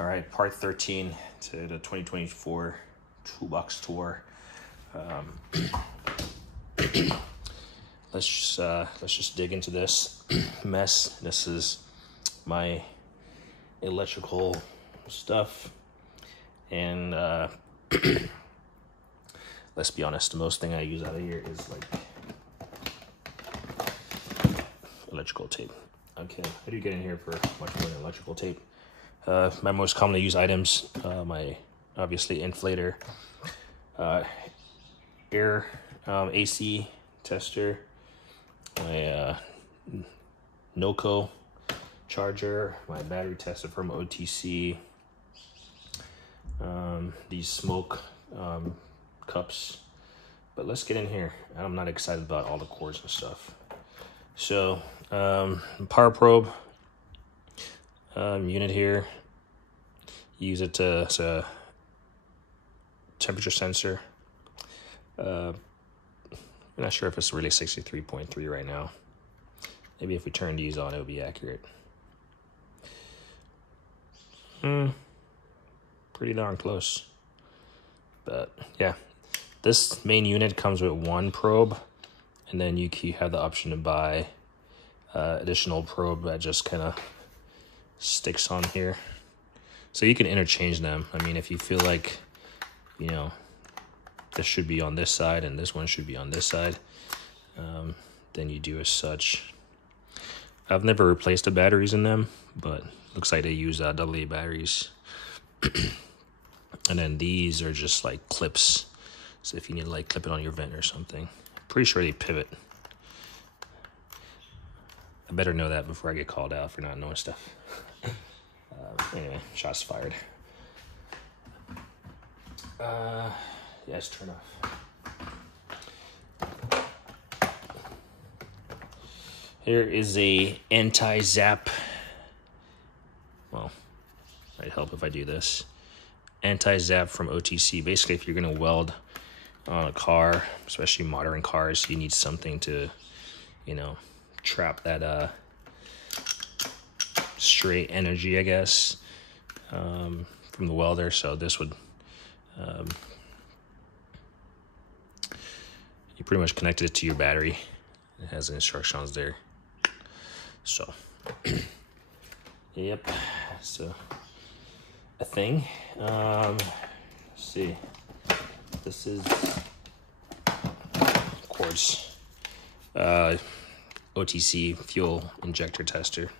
All right, part 13 to the 2024 Toolbox Tour. Let's just dig into this mess. This is my electrical stuff, and let's be honest, the most thing I use out of here is like electrical tape. Okay, how do you get in here for much more than electrical tape? My most commonly used items, my obviously inflator, air AC tester, my NOCO charger, my battery tester from OTC, these smoke cups. But let's get in here. I'm not excited about all the cords and stuff. So power probe unit here. Use it as a temperature sensor. I'm not sure if it's really 63.3 right now. Maybe if we turn these on, it would be accurate. Pretty darn close. But yeah, this main unit comes with one probe, and then you have the option to buy additional probe that just kind of sticks on here. So you can interchange them. I mean, if you feel like, you know, this should be on this side and this one should be on this side, then you do as such. I've never replaced the batteries in them, but looks like they use AA batteries. And then these are just like clips. So if you need to like clip it on your vent or something. Pretty sure they pivot. I better know that before I get called out for not knowing stuff. Anyway, shots fired. Yes, turn off. Here is a anti-zap. Well, might help if I do this. Anti-zap from OTC. Basically, if you're gonna weld on a car, especially modern cars, you need something to, you know, trap that stray energy, I guess, from the welder. So this would, you pretty much connected it to your battery. It has the instructions there. So, yep, so a thing. Let's see, this is, of course, OTC fuel injector tester.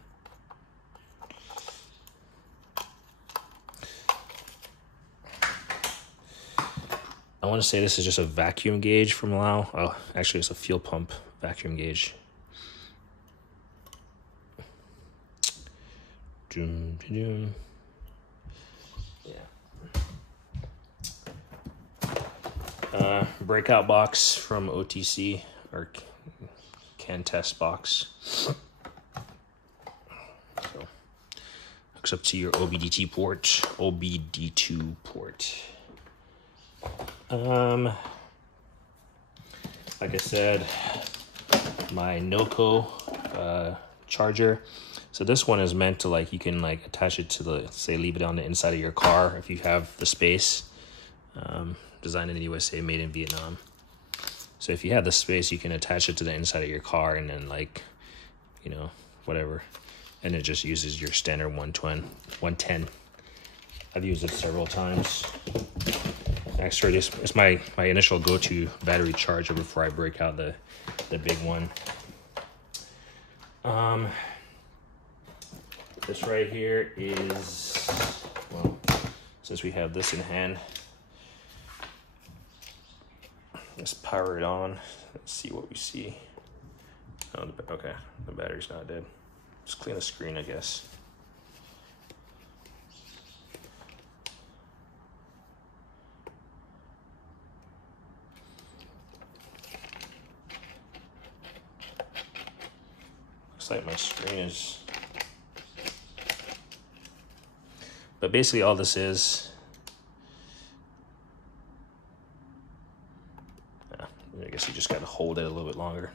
I want to say this is just a vacuum gauge from Lao. Oh, actually it's a fuel pump vacuum gauge. Yeah. Breakout box from OTC, or can test box. So hooks up to your OBD2 port. OBD2 port. Like I said, my NOCO charger. So this one is meant to, like, you can like attach it to the, say, leave it on the inside of your car if you have the space. Designed in the USA, made in Vietnam. So if you have the space, you can attach it to the inside of your car, and then, like, you know, whatever. And it just uses your standard 110. I've used it several times. Actually, this is my initial go-to battery charger before I break out the big one. This right here is, well, since we have this in hand, let's power it on. Let's see what we see. Oh, okay, the battery's not dead. Just clean the screen, I guess. Looks like my screen is, but basically all this is, I guess you just got to hold it a little bit longer.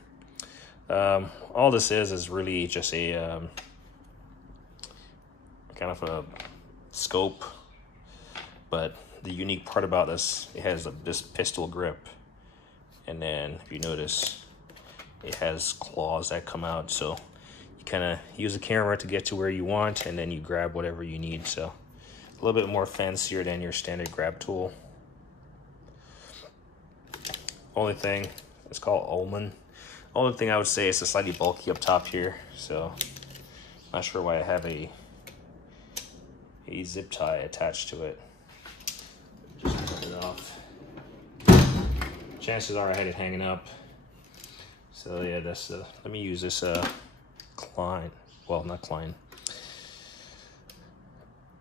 All this is really just a kind of a scope, but the unique part about this, it has this pistol grip, and then if you notice, it has claws that come out, so you kind of use the camera to get to where you want, and then you grab whatever you need. So a little bit more fancier than your standard grab tool. Only thing, it's called Ullman. Only thing I would say is it's slightly bulky up top here, so not sure why I have a zip tie attached to it. Just cut it off. Chances are I had it hanging up. So yeah, that's let me use this Klein, well, not Klein,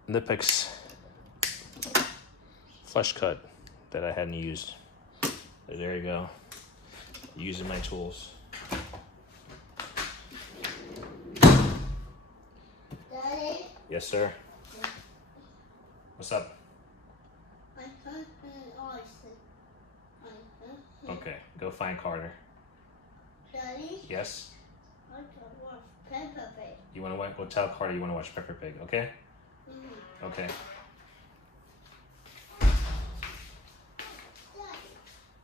Knipex flush cut that I hadn't used. So there you go, using my tools. Daddy? Yes, sir. What's up? My husband Austin. My husband. Okay, go find Carter. Daddy? Yes? I can watch Peppa Pig. You want to watch? Well, tell Carter you want to watch Peppa Pig, okay? Okay. Daddy?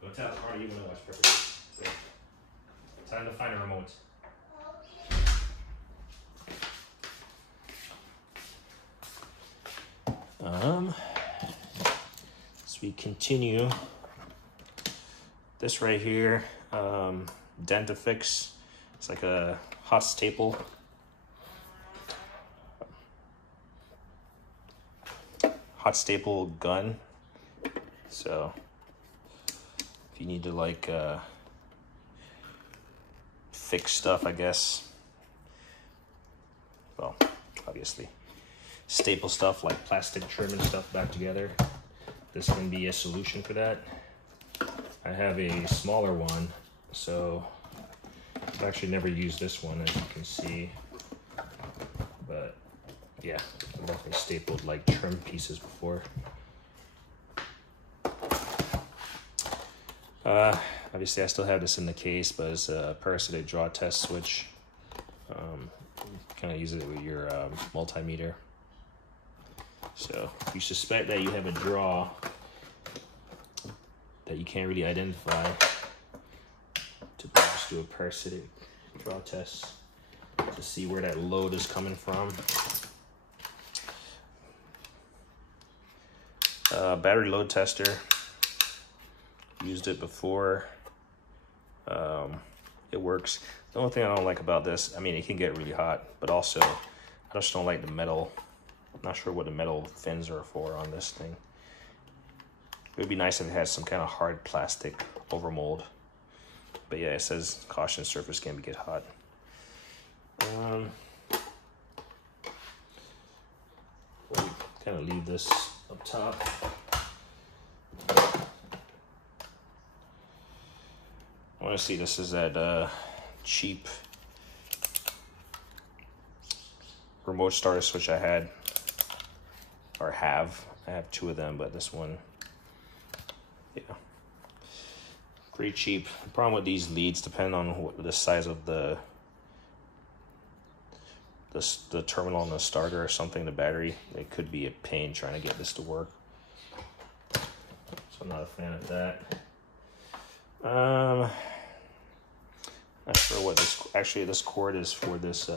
Go tell Carter you want to watch Peppa Pig. Okay. Time to find a remote. As we continue, this right here, Dentifix. It's like a hot staple. Hot staple gun. So if you need to like fix stuff, I guess. Well, obviously staple stuff like plastic trim and stuff back together. This can be a solution for that. I have a smaller one, so I've actually never used this one, as you can see. But yeah, I've definitely stapled like trim pieces before. Obviously I still have this in the case, but it's a parasitic draw test switch. Kind of use it with your multimeter. So if you suspect that you have a draw that you can't really identify, to perhaps do a parasitic draw test to see where that load is coming from. Battery load tester, used it before. It works. The only thing I don't like about this, I mean, it can get really hot, but also I just don't like the metal. I'm not sure what the metal fins are for on this thing. It would be nice if it had some kind of hard plastic over mold. But yeah, it says caution, surface can get hot. We'll kind of leave this up top. I want to see, this is that cheap remote starter switch I had, or have. I have two of them, but this one, yeah, pretty cheap. The problem with these leads, depending on the size of the terminal on the starter or something, the battery, it could be a pain trying to get this to work. So I'm not a fan of that. Not sure what this, actually this cord is for this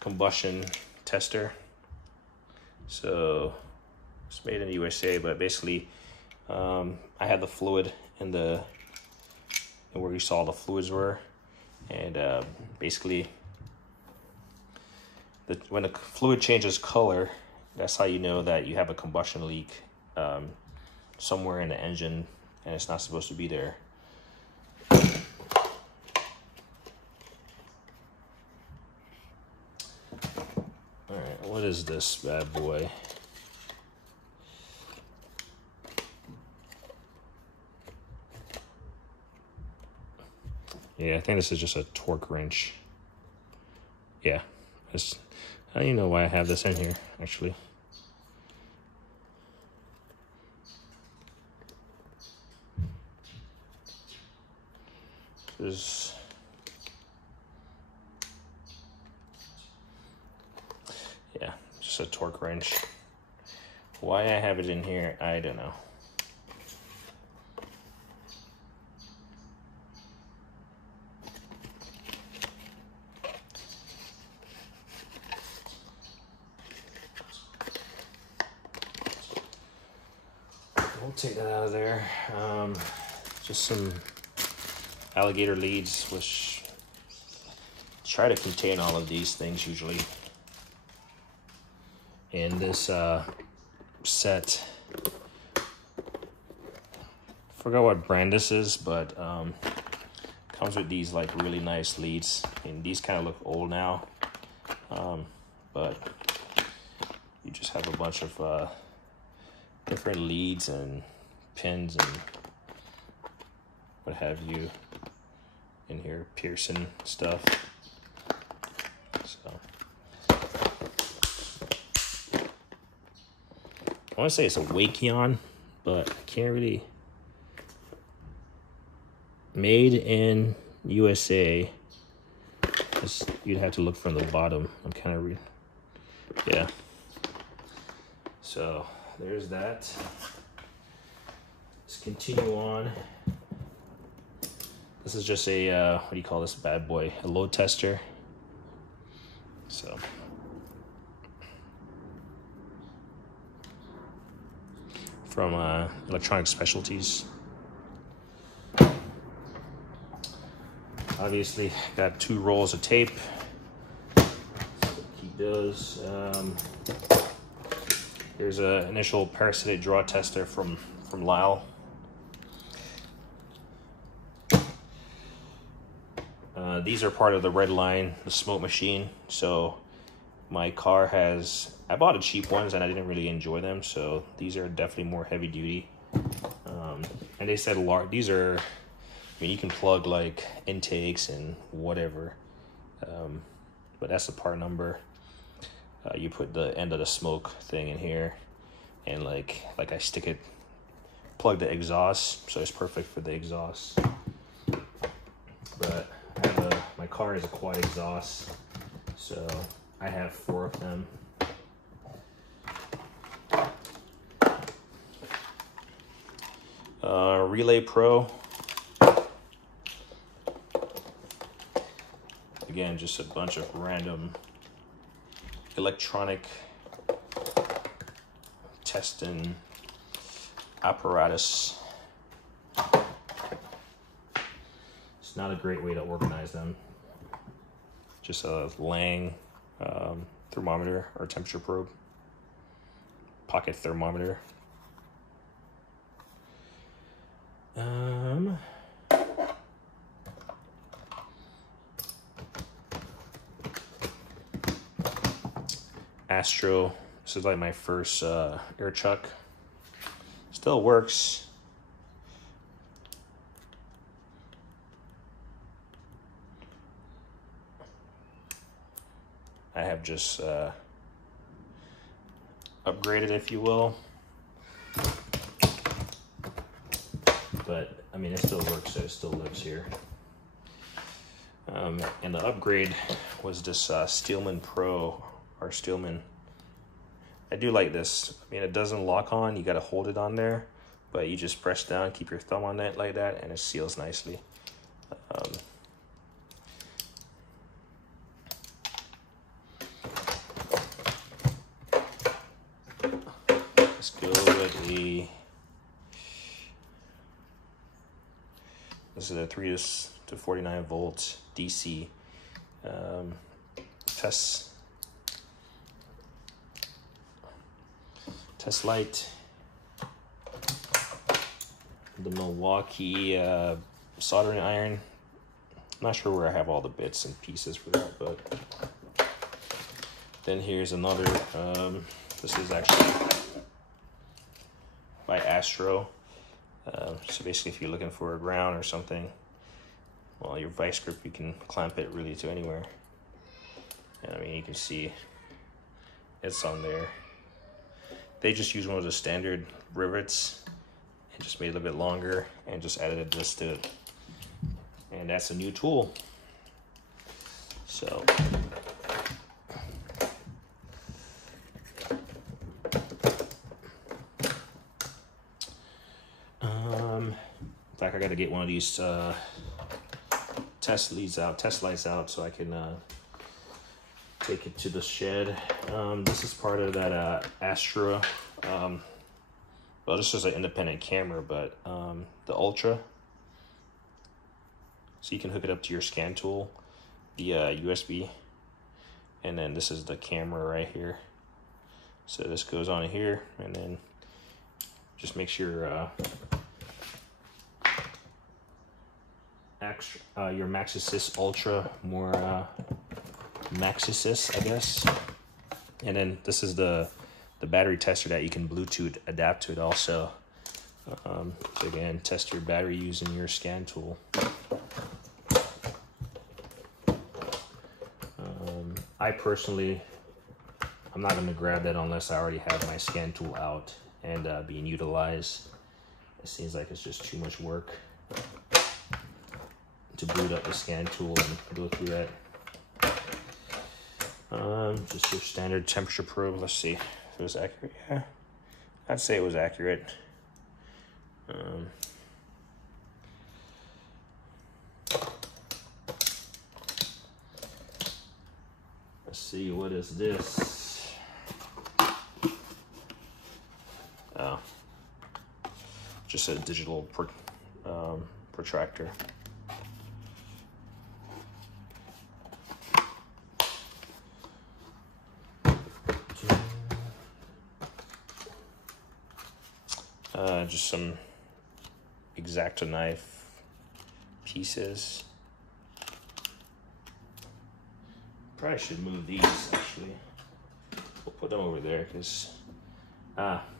combustion tester. So it's made in the USA, but basically I had the fluid in where you saw the fluids were, and basically when the fluid changes color, that's how you know that you have a combustion leak somewhere in the engine, and it's not supposed to be there. Alright, what is this bad boy? Yeah, I think this is just a torque wrench. Yeah, I don't even know why I have this in here, actually. There's, yeah, just a torque wrench. Why I have it in here, I don't know. We'll take that out of there. Just some alligator leads, which try to contain all of these things usually. In this set, forgot what brand this is, but comes with these like really nice leads, and these kind of look old now, but you just have a bunch of different leads and pins and what have you in here, Pearson stuff. So I want to say it's a Wakion, but I can't really. Made in USA. You'd have to look from the bottom. I'm kind of yeah. So there's that. Let's continue on. This is just a what do you call this bad boy? A load tester. So from Electronic Specialties. Obviously, got 2 rolls of tape. So he does. Here's an initial parasitic draw tester from Lyle. These are part of the Red Line, the smoke machine. So my car has. I bought the cheap ones and I didn't really enjoy them. So these are definitely more heavy duty. And they said these are. I mean, you can plug like intakes and whatever, but that's the part number. You put the end of the smoke thing in here, and like I plug the exhaust, so it's perfect for the exhaust. But I have my car is a quad exhaust, so I have 4 of them. Relay Pro. Again, just a bunch of random electronic testing apparatus. It's not a great way to organize them. Just a Lang thermometer or temperature probe, pocket thermometer. Astro. This is like my first air chuck. Still works. I have just upgraded, if you will. But I mean, it still works. So it still lives here. And the upgrade was this Steelman Pro or Steelman. I do like this. I mean, it doesn't lock on. You got to hold it on there, but you just press down, keep your thumb on it like that, and it seals nicely. Let's go with the. This is a 3 to 49 volts DC test light. The Milwaukee soldering iron. I'm not sure where I have all the bits and pieces for that, but then here's another. This is actually by Astro. So basically, if you're looking for a ground or something, well, your vice grip, you can clamp it really to anywhere. And I mean, you can see it's on there. They just used one of the standard rivets and just made it a little bit longer and just added this to it. And that's a new tool. So back, I got to get one of these test lights out so I can take it to the shed. This is part of that Astra. Well, this is an independent camera, but the Ultra. So you can hook it up to your scan tool, the USB, and then this is the camera right here. So this goes on here, and then just make sure your Maxisys Ultra, more Maxisys, I guess. And then this is the battery tester that you can Bluetooth adapt to it also. So again, test your battery using your scan tool. I personally, I'm not going to grab that unless I already have my scan tool out and being utilized. It seems like it's just too much work to boot up the scan tool and go through that. Just your standard temperature probe. Let's see if it was accurate. Yeah, I'd say it was accurate. Let's see, what is this? Oh, just a digital protractor. Just some X-Acto knife pieces. Probably should move these, actually. We'll put them over there because,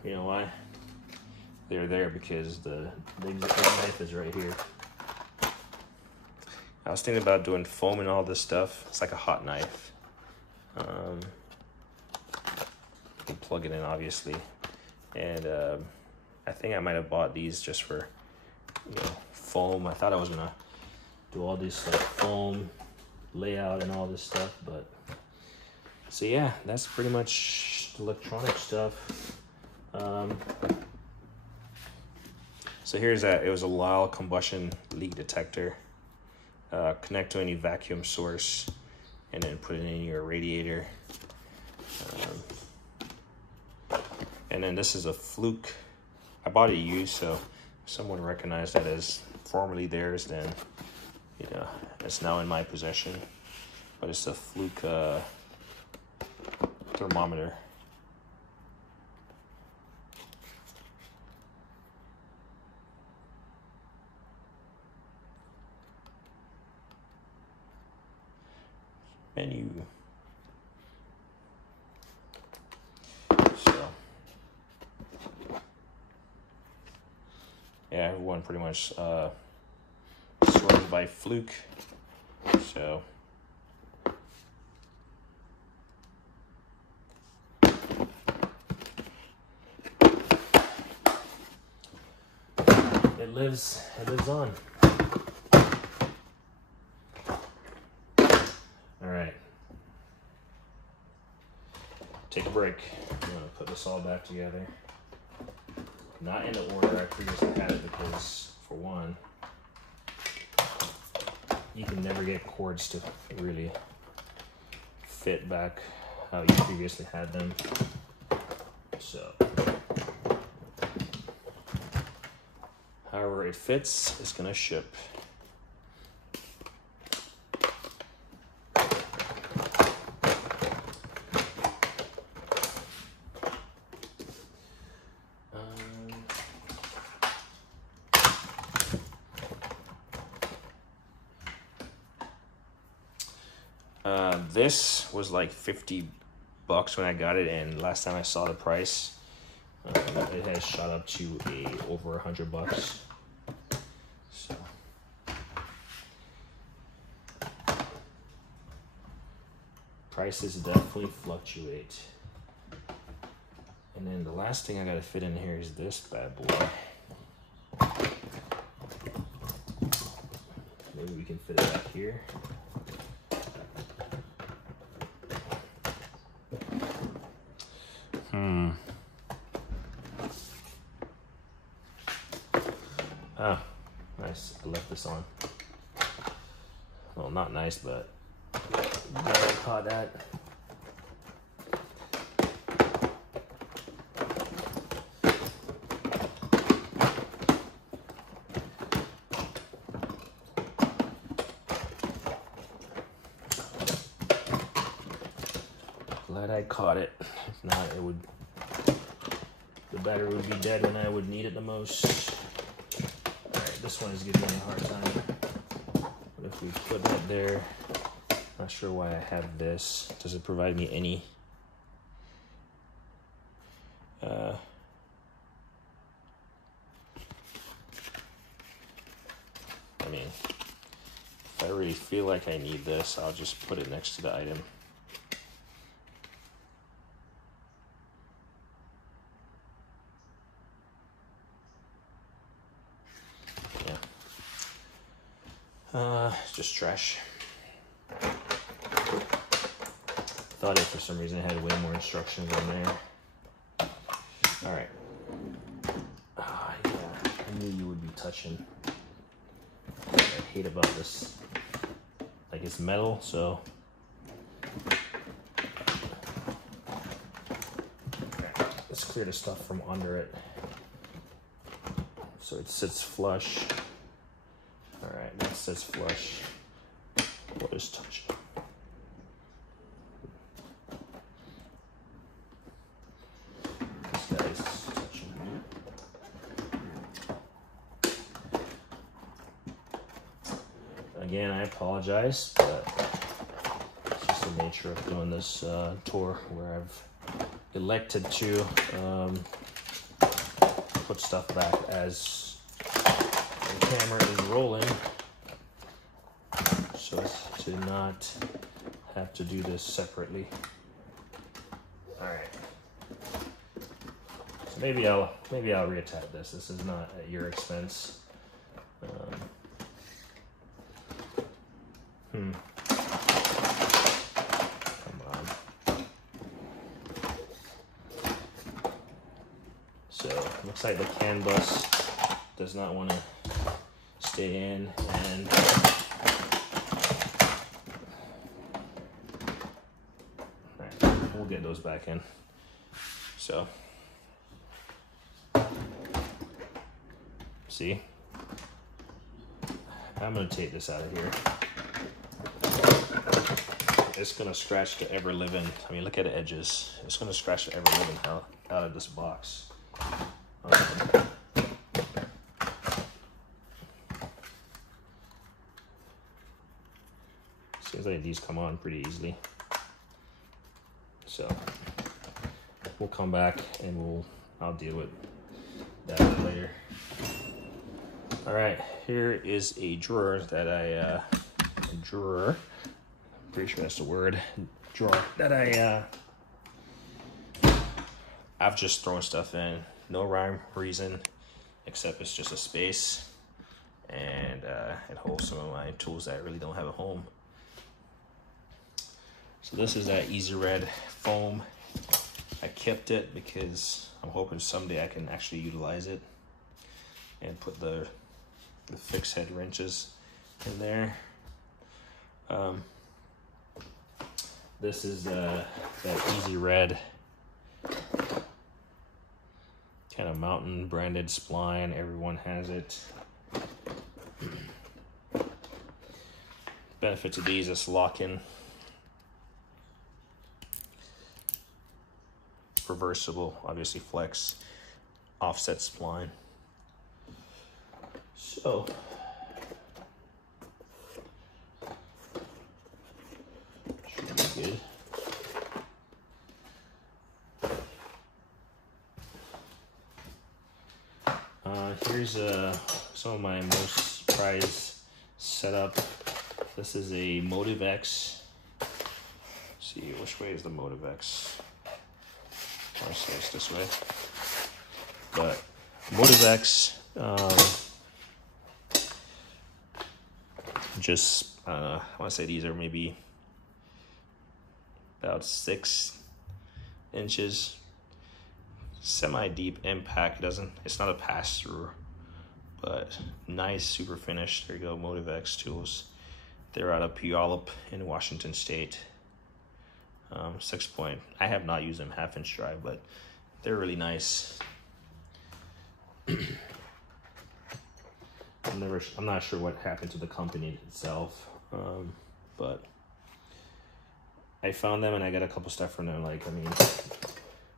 you know why? They're there because the knife is right here. I was thinking about doing foam and all this stuff. It's like a hot knife. You can plug it in, obviously. And I think I might have bought these just for, you know, foam. I thought I was gonna do all this like foam layout and all this stuff, but so yeah, that's pretty much the electronic stuff. So here's that. It was a Lyle combustion leak detector. Connect to any vacuum source and then put it in your radiator. And then this is a Fluke. I bought it used, so if someone recognized that as formerly theirs, then you know it's now in my possession. But it's a Fluke thermometer. Menu. So yeah, everyone pretty much sorted by Fluke. So it lives on. All right. Take a break. I'm gonna put this all back together. Not in the order I previously had it because, for one, you can never get cords to really fit back how you previously had them. So, however it fits, it's gonna ship. This was like $50 when I got it, and last time I saw the price, it has shot up to over $100. So prices definitely fluctuate. And then the last thing I gotta fit in here is this bad boy. Maybe we can fit it back here. nice. I left this on. Well, not nice, but glad I caught that. Glad I caught it. If not, it would. The battery would be dead when I would need it the most. All right, this one is giving me a hard time. But if we put that there, not sure why I have this. Does it provide me any? I mean, if I really feel like I need this, I'll just put it next to the item. Just trash. Thought it for some reason it had way more instructions on there. All right. Yeah, I knew you would be touching. What I hate about this, like it's metal, so. Okay, let's clear the stuff from under it, so it sits flush. All right, that sits flush. What is touching? This guy's touching. Again, I apologize, but it's just the nature of doing this tour where I've elected to put stuff back as the camera is rolling, so as to not have to do this separately. All right. So maybe I'll reattach this. This is not at your expense. Come on. So looks like the CAN bus does not want to stay in, and we'll get those back in. So, see, I'm gonna take this out of here. It's gonna scratch the ever living. I mean, look at the edges. It's gonna scratch the ever living out of this box. Seems like these come on pretty easily. So we'll come back and I'll deal with that later. All right, here is a drawer that I'm pretty sure that's the word, drawer that I've just thrown stuff in, no rhyme reason, except it's just a space, and it holds some of my tools that I really don't have at home. So this is that Easy Red foam. I kept it because I'm hoping someday I can actually utilize it and put the fixed head wrenches in there. This is that Easy Red kind of mountain branded spline. Everyone has it. Benefit of these is lock-in, reversible, obviously flex, offset spline. So should be good. Here's some of my most prized setup. This is a Motiv-X. Let's see, which way is the Motiv-X? I say it's this way. But Motiv-X, just I want to say these are maybe about 6 inches. Semi-deep impact. It's not a pass-through, but nice, super finish. There you go, Motivex tools. They're out of Puyallup in Washington State. 6 point. I have not used them 1/2-inch drive, but they're really nice. I'm not sure what happened to the company itself, but I found them and I got a couple stuff from them. Like, I mean,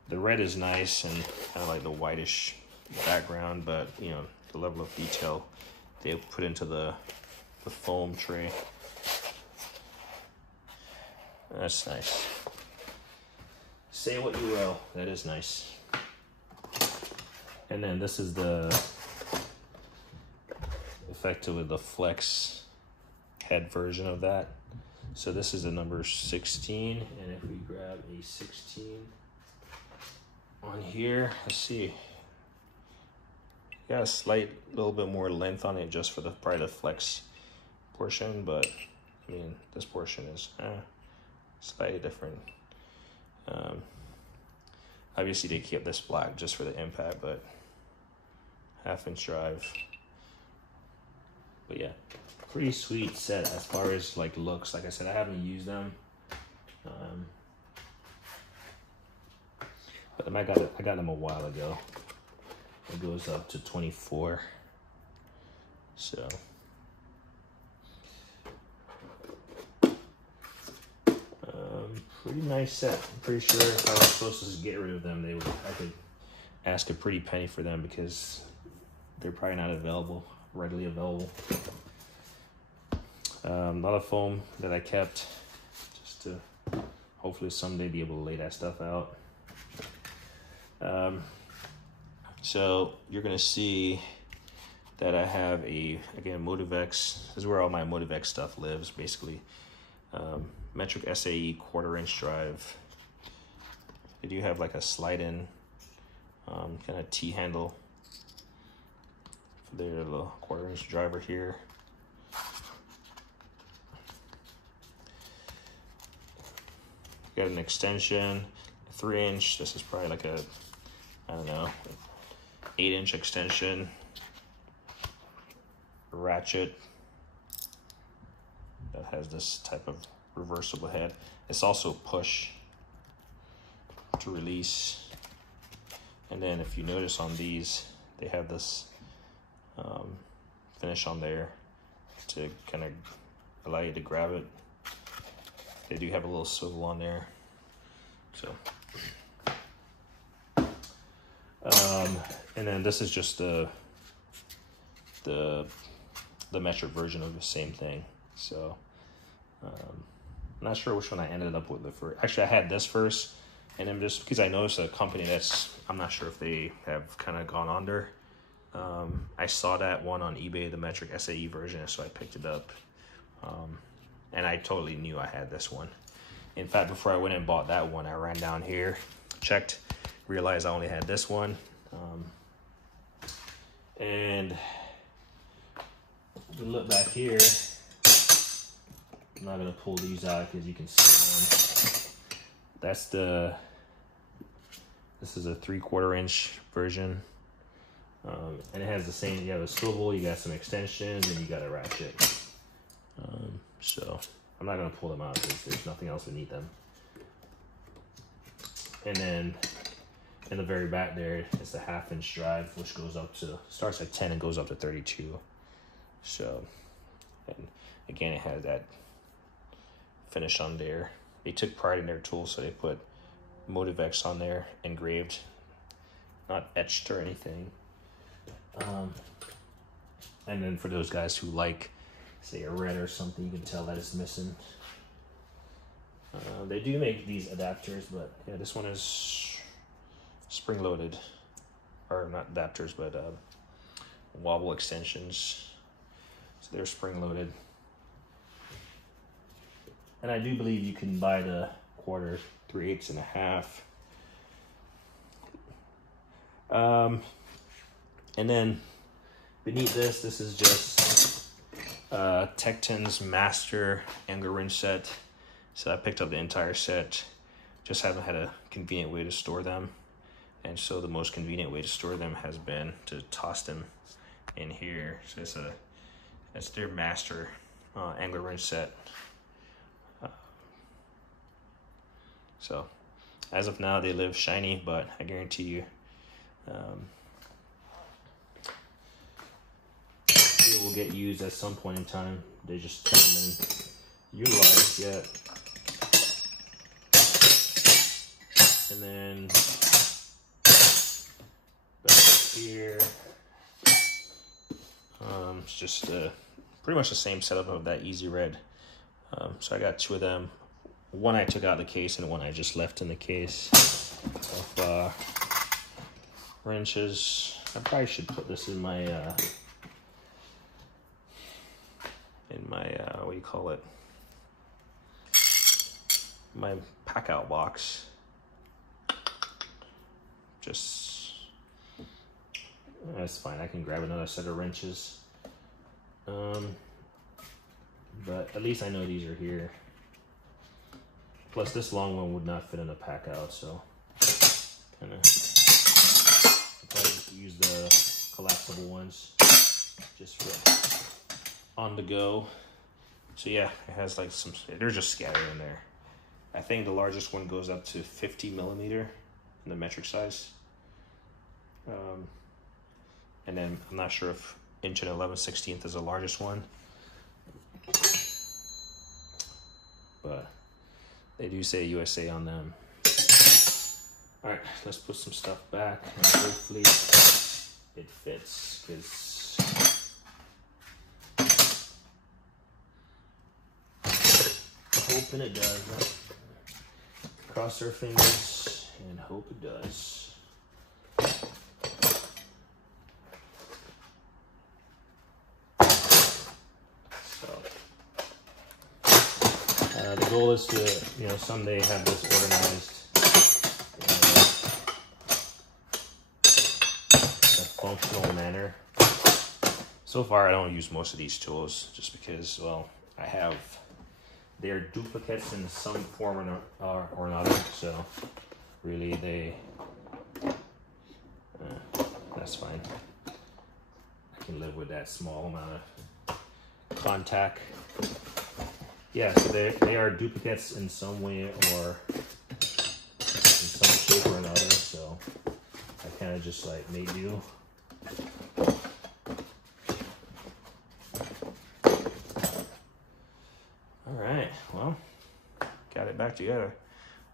the red is nice and kind of like the whitish background, but you know, the level of detail they put into the foam tray. That's nice. Say what you will, that is nice. And then this is effectively the flex head version of that. So this is a number 16, and if we grab a 16 on here, let's see. Got a slight little bit more length on it just for probably the flex portion, but I mean, this portion is slightly different. Obviously they kept this black just for the impact, but 1/2-inch drive. But yeah, pretty sweet set as far as like looks. Like I said, I haven't used them, but I got them a while ago. It goes up to 24, so. Pretty nice set. I'm pretty sure if I was supposed to get rid of them, I could ask a pretty penny for them because they're probably not readily available. A lot of foam that I kept just to hopefully someday be able to lay that stuff out. So you're gonna see that I have again, Motivex. This is where all my Motivex stuff lives, basically. Metric SAE 1/4-inch drive. They do have like a slide-in kind of T-handle for their little 1/4-inch driver here. Got an extension, 3-inch. This is probably like a, I don't know, 8-inch extension. A ratchet that has this type of reversible head. It's also push to release. And then if you notice on these, they have this finish on there to kind of allow you to grab it. They do have a little swivel on there. So, and then this is just the metric version of the same thing. So, I'm not sure which one I ended up with first. Actually, I had this first, and then just because I noticed a company I'm not sure if they have kind of gone under. I saw that one on eBay, the Metric SAE version, so I picked it up. And I totally knew I had this one. In fact, before I went and bought that one, I ran down here, checked, realized I only had this one. And we look back here. I'm not gonna pull these out because you can see them. This is a 3/4-inch version. And it has the same, you have a swivel, you got some extensions, and you got a ratchet. So I'm not gonna pull them out because there's nothing else beneath them. And then in the very back there, it's the 1/2-inch drive, which goes up to, starts at 10 and goes up to 32. So, and again, it has that finish on there. They took pride in their tools, so they put Motivex on there, engraved, not etched or anything. And then for those guys who like, say, a red or something, you can tell that it's missing. They do make these adapters, but yeah, this one is spring-loaded, or not adapters, but wobble extensions. So they're spring-loaded. And I do believe you can buy the 1/4, 3/8 and a half. And then beneath this is just Tekton's Master Angle wrench set. So I picked up the entire set. Just haven't had a convenient way to store them. And so the most convenient way to store them has been to toss them in here. So it's their master angler wrench set. So as of now, they live shiny, but I guarantee you it will get used at some point in time. They just haven't been utilized yet. And then back here, it's just pretty much the same setup of that Easy Red. So I got two of them. One I took out of the case and one I just left in the case of wrenches. I probably should put this in my what do you call it? My pack out box. Just, that's fine. I can grab another set of wrenches. But at least I know these are here. Plus this long one would not fit in a pack out, so kind of probably just use the collapsible ones just for on the go. So yeah, it has like some, they're just scattered in there. I think the largest one goes up to 50 millimeter in the metric size. And then I'm not sure if inch and 11/16 is the largest one, but they do say USA on them. All right, let's put some stuff back and hopefully it fits, because hoping it does. Right? Cross our fingers and hope it does. The goal is to, someday have this organized in a functional manner. So far, I don't use most of these tools just because, well, they're duplicates in some form or another. So really, that's fine. I can live with that small amount of contact. Yeah, so they are duplicates in some way or in some shape or another, so I kind of just like made do. All right, well, got it back together.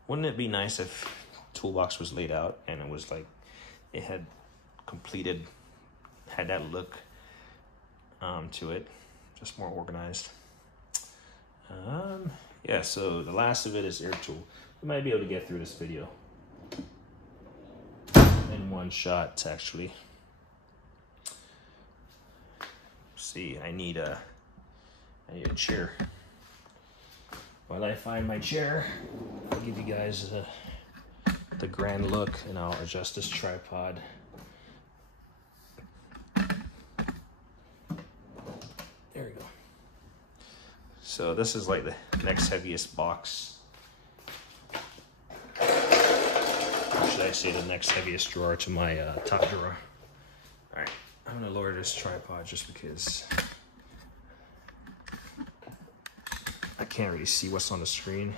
Wouldn't it be nice if Toolbox was laid out and it was like, it had that look to it, just more organized. Yeah, so the last of it is air tool. We might be able to get through this video in one shot, actually. See, I need a chair. While I find my chair, I'll give you guys the grand look, and I'll adjust this tripod. There we go. So this is like the next heaviest box. Or should I say the next heaviest drawer to my top drawer. All right, I'm gonna lower this tripod just because I can't really see what's on the screen.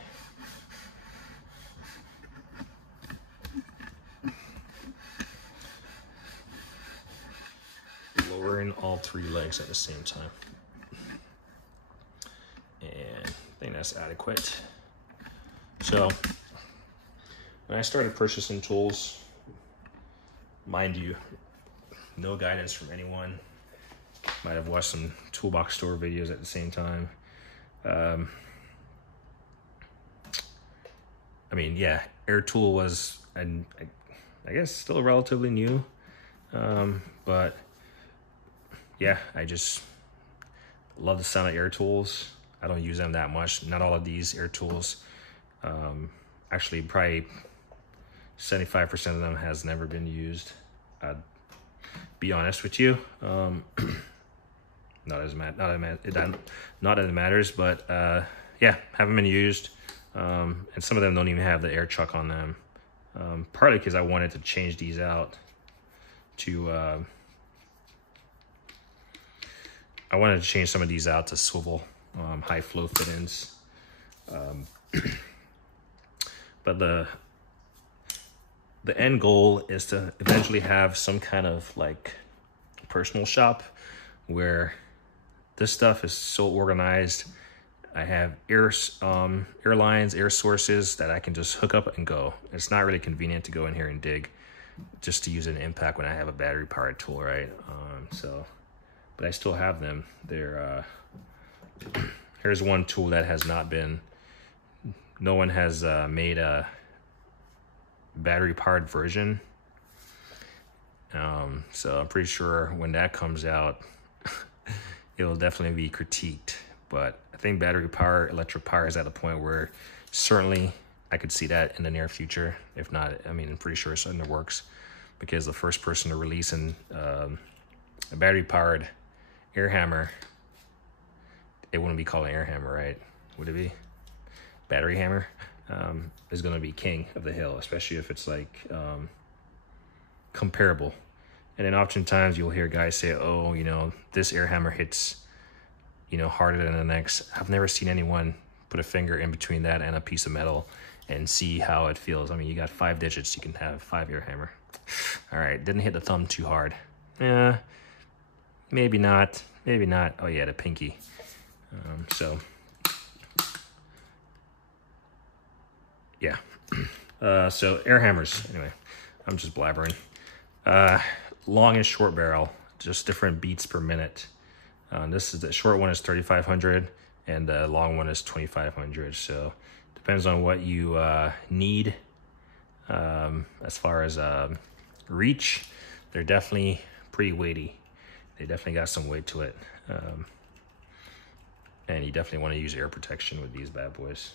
Lowering all three legs at the same time. And I think that's adequate. So when I started purchasing tools, mind you, no guidance from anyone. Might have watched some Toolbox Store videos at the same time. I mean, yeah, Air Tool was, I guess, still relatively new. But yeah, I just love the sound of Air Tools. I don't use them that much. Not all of these Air Tools. Actually, probably 75% of them has never been used. I'd be honest with you. Not that it matters, but yeah, haven't been used. And some of them don't even have the air chuck on them. Partly because I wanted to change these out to I wanted to change some of these out to swivel high flow fit-ins. But the end goal is to eventually have some kind of like personal shop where this stuff is so organized. I have airlines, air sources that I can just hook up and go. It's not really convenient to go in here and dig just to use an impact when I have a battery powered tool, right? But I still have them. They're here's one tool that has not been, no one has made a battery powered version. So I'm pretty sure when that comes out, it'll definitely be critiqued. But I think battery power, electric power is at a point where certainly I could see that in the near future. If not, I mean, I'm pretty sure it's in the works, because the first person to release a battery powered air hammer, it wouldn't be called an air hammer, right? Would it be? Battery hammer is going to be king of the hill, especially if it's like comparable. And then oftentimes you'll hear guys say, oh, you know, this air hammer hits, you know, harder than the next. I've never seen anyone put a finger in between that and a piece of metal and see how it feels. I mean, you got 5 digits, you can have 5 air hammer. All right, didn't hit the thumb too hard. Yeah, maybe not, maybe not. Oh yeah, the pinky. So yeah. So air hammers, anyway, I'm just blabbering. Long and short barrel, just different beats per minute. This is the short one is 3,500 and the long one is 2,500. So depends on what you need. As far as reach, they're definitely pretty weighty. They definitely got some weight to it. And you definitely want to use air protection with these bad boys.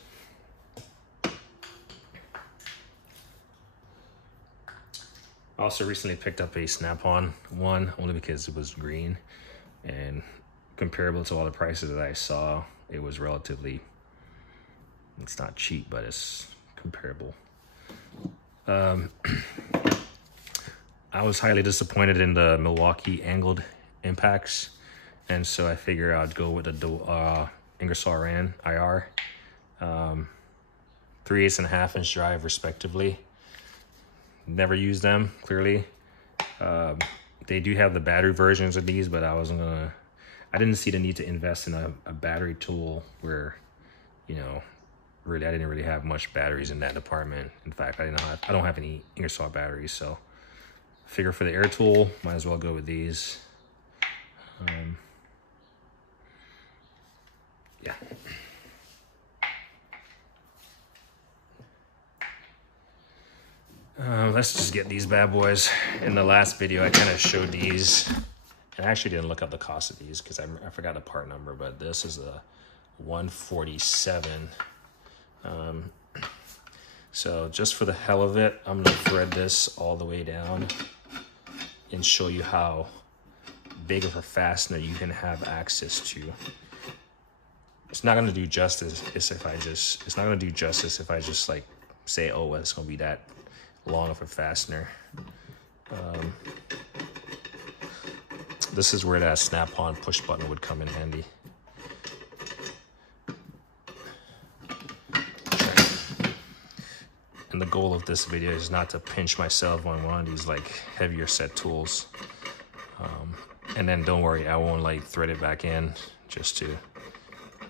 I also recently picked up a Snap-on one, only because it was green, and comparable to all the prices that I saw, it was relatively, it's not cheap, but it's comparable. I was highly disappointed in the Milwaukee angled impacts, and so I figured I'd go with the Ingersoll Rand IR, 3/8 and a half inch drive respectively. Never used them, clearly. They do have the battery versions of these, but I didn't see the need to invest in a battery tool where, you know, really I didn't really have much batteries in that department. In fact, I don't have any Ingersoll batteries, so I figure for the air tool, might as well go with these. Yeah. Let's just get these bad boys. In the last video, I kind of showed these, and I actually didn't look up the cost of these because I forgot the part number, but this is a 147. So just for the hell of it, I'm gonna thread this all the way down and show you how big of a fastener you can have access to. It's not gonna do justice if I just like say, oh, well, it's gonna be that long of a fastener. This is where that Snap-on push button would come in handy. And the goal of this video is not to pinch myself on one of these like heavier set tools. And then don't worry, I won't like thread it back in just to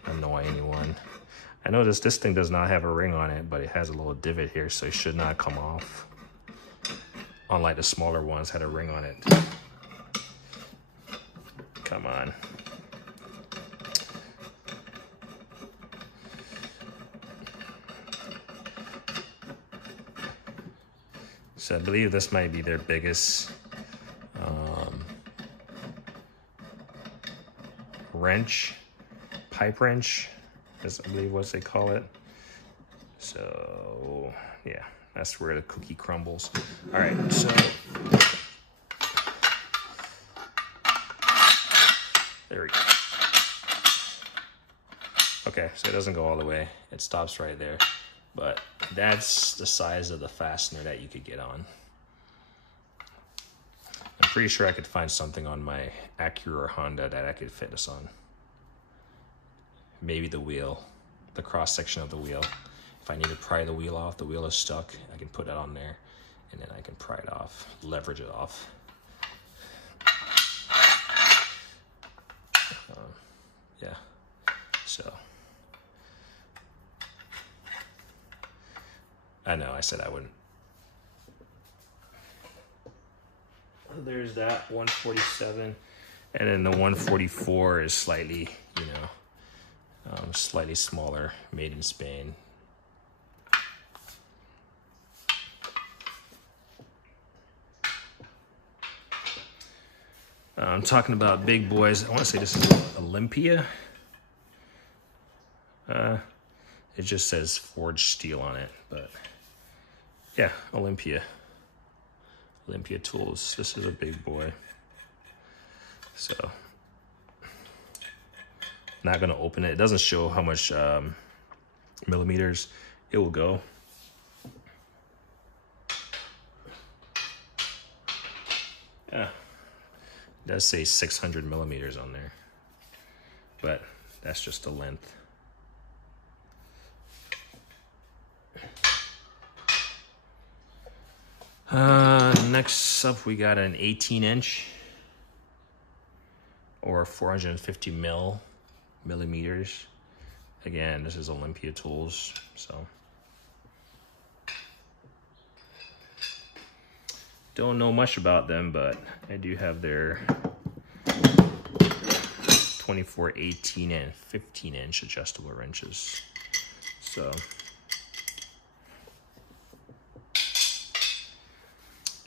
annoy anyone. I noticed this thing does not have a ring on it, but it has a little divot here, so it should not come off. Unlike the smaller ones had a ring on it. Come on. So I believe this might be their biggest wrench, pipe wrench, is I believe what they call it. So yeah, that's where the cookie crumbles. All right, so there we go. Okay, so it doesn't go all the way. It stops right there. But that's the size of the fastener that you could get on. I'm pretty sure I could find something on my Acura or Honda that I could fit this on. Maybe the wheel, the cross section of the wheel. If I need to pry the wheel off, the wheel is stuck, I can put that on there and then I can pry it off, leverage it off. Yeah, so. I know, I said I wouldn't. There's that 147, and then the 144 is slightly, you know, slightly smaller, made in Spain. I'm talking about big boys. I want to say this is Olympia. It just says forged steel on it, but yeah, Olympia tools. This is a big boy. So, not gonna open it. It doesn't show how much millimeters it will go. Yeah, it does say 600 millimeters on there, but that's just the length. Next up we got an 18-inch or 450 millimeters. Again, this is Olympia tools, so don't know much about them, but I do have their 24, 18, and 15-inch adjustable wrenches. So,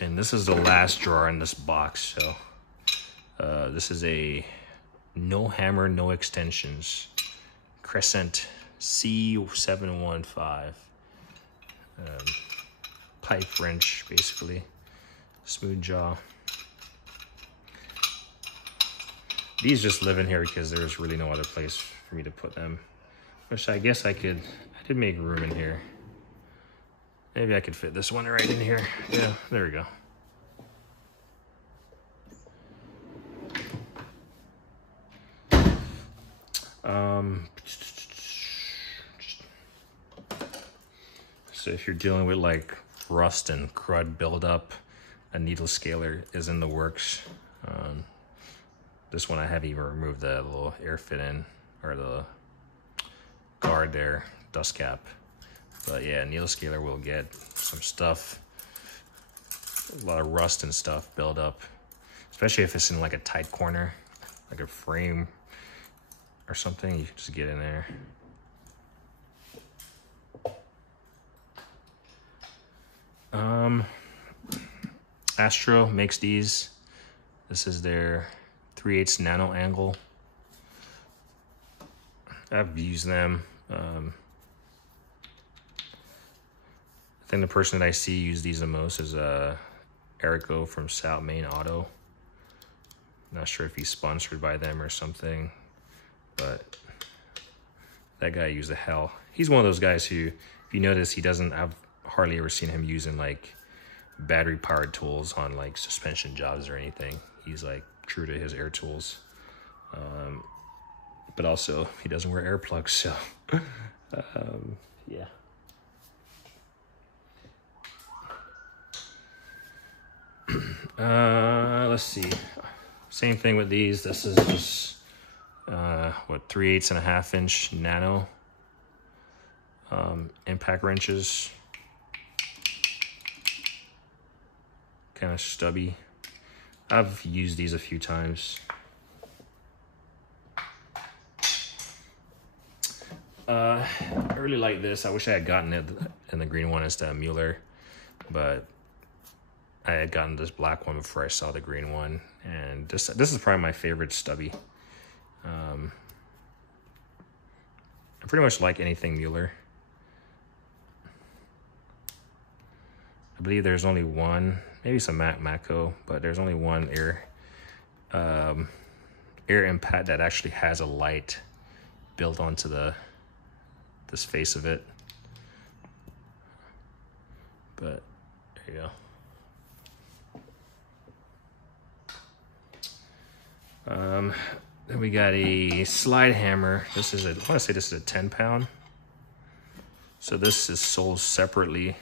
and this is the last drawer in this box. So this is a no hammer, no extensions Crescent C715 pipe wrench, basically. Smooth jaw. These just live in here because there's really no other place for me to put them. Which I guess I did make room in here. Maybe I could fit this one right in here. Yeah, there we go. So if you're dealing with like rust and crud buildup, a needle scaler is in the works. This one I haven't even removed the little air fit in, or the guard there, dust cap. But yeah, needle scaler will get some stuff, a lot of rust and stuff build up, especially if it's in like a tight corner, like a frame or something. You can just get in there. Astro makes these. This is their 3/8 nano angle. I've used them. I think the person that I see use these the most is Erico from South Main Auto. Not sure if he's sponsored by them or something, but that guy used the hell. He's one of those guys who, if you notice, I've hardly ever seen him using like battery powered tools on like suspension jobs or anything. He's like true to his air tools. But also he doesn't wear air plugs, so yeah. Let's see. Same thing with these. This is just what, 3/8 and a half inch nano impact wrenches. Kind of stubby. I've used these a few times. I really like this. I wish I had gotten it in the green one instead of Mueller, but I had gotten this black one before I saw the green one, and this is probably my favorite stubby. I pretty much like anything Mueller. I believe there's only one, maybe some Matco, but there's only one air impact that actually has a light built onto this face of it. But there you go. Then we got a slide hammer. This is I want to say this is a 10 pound. So this is sold separately.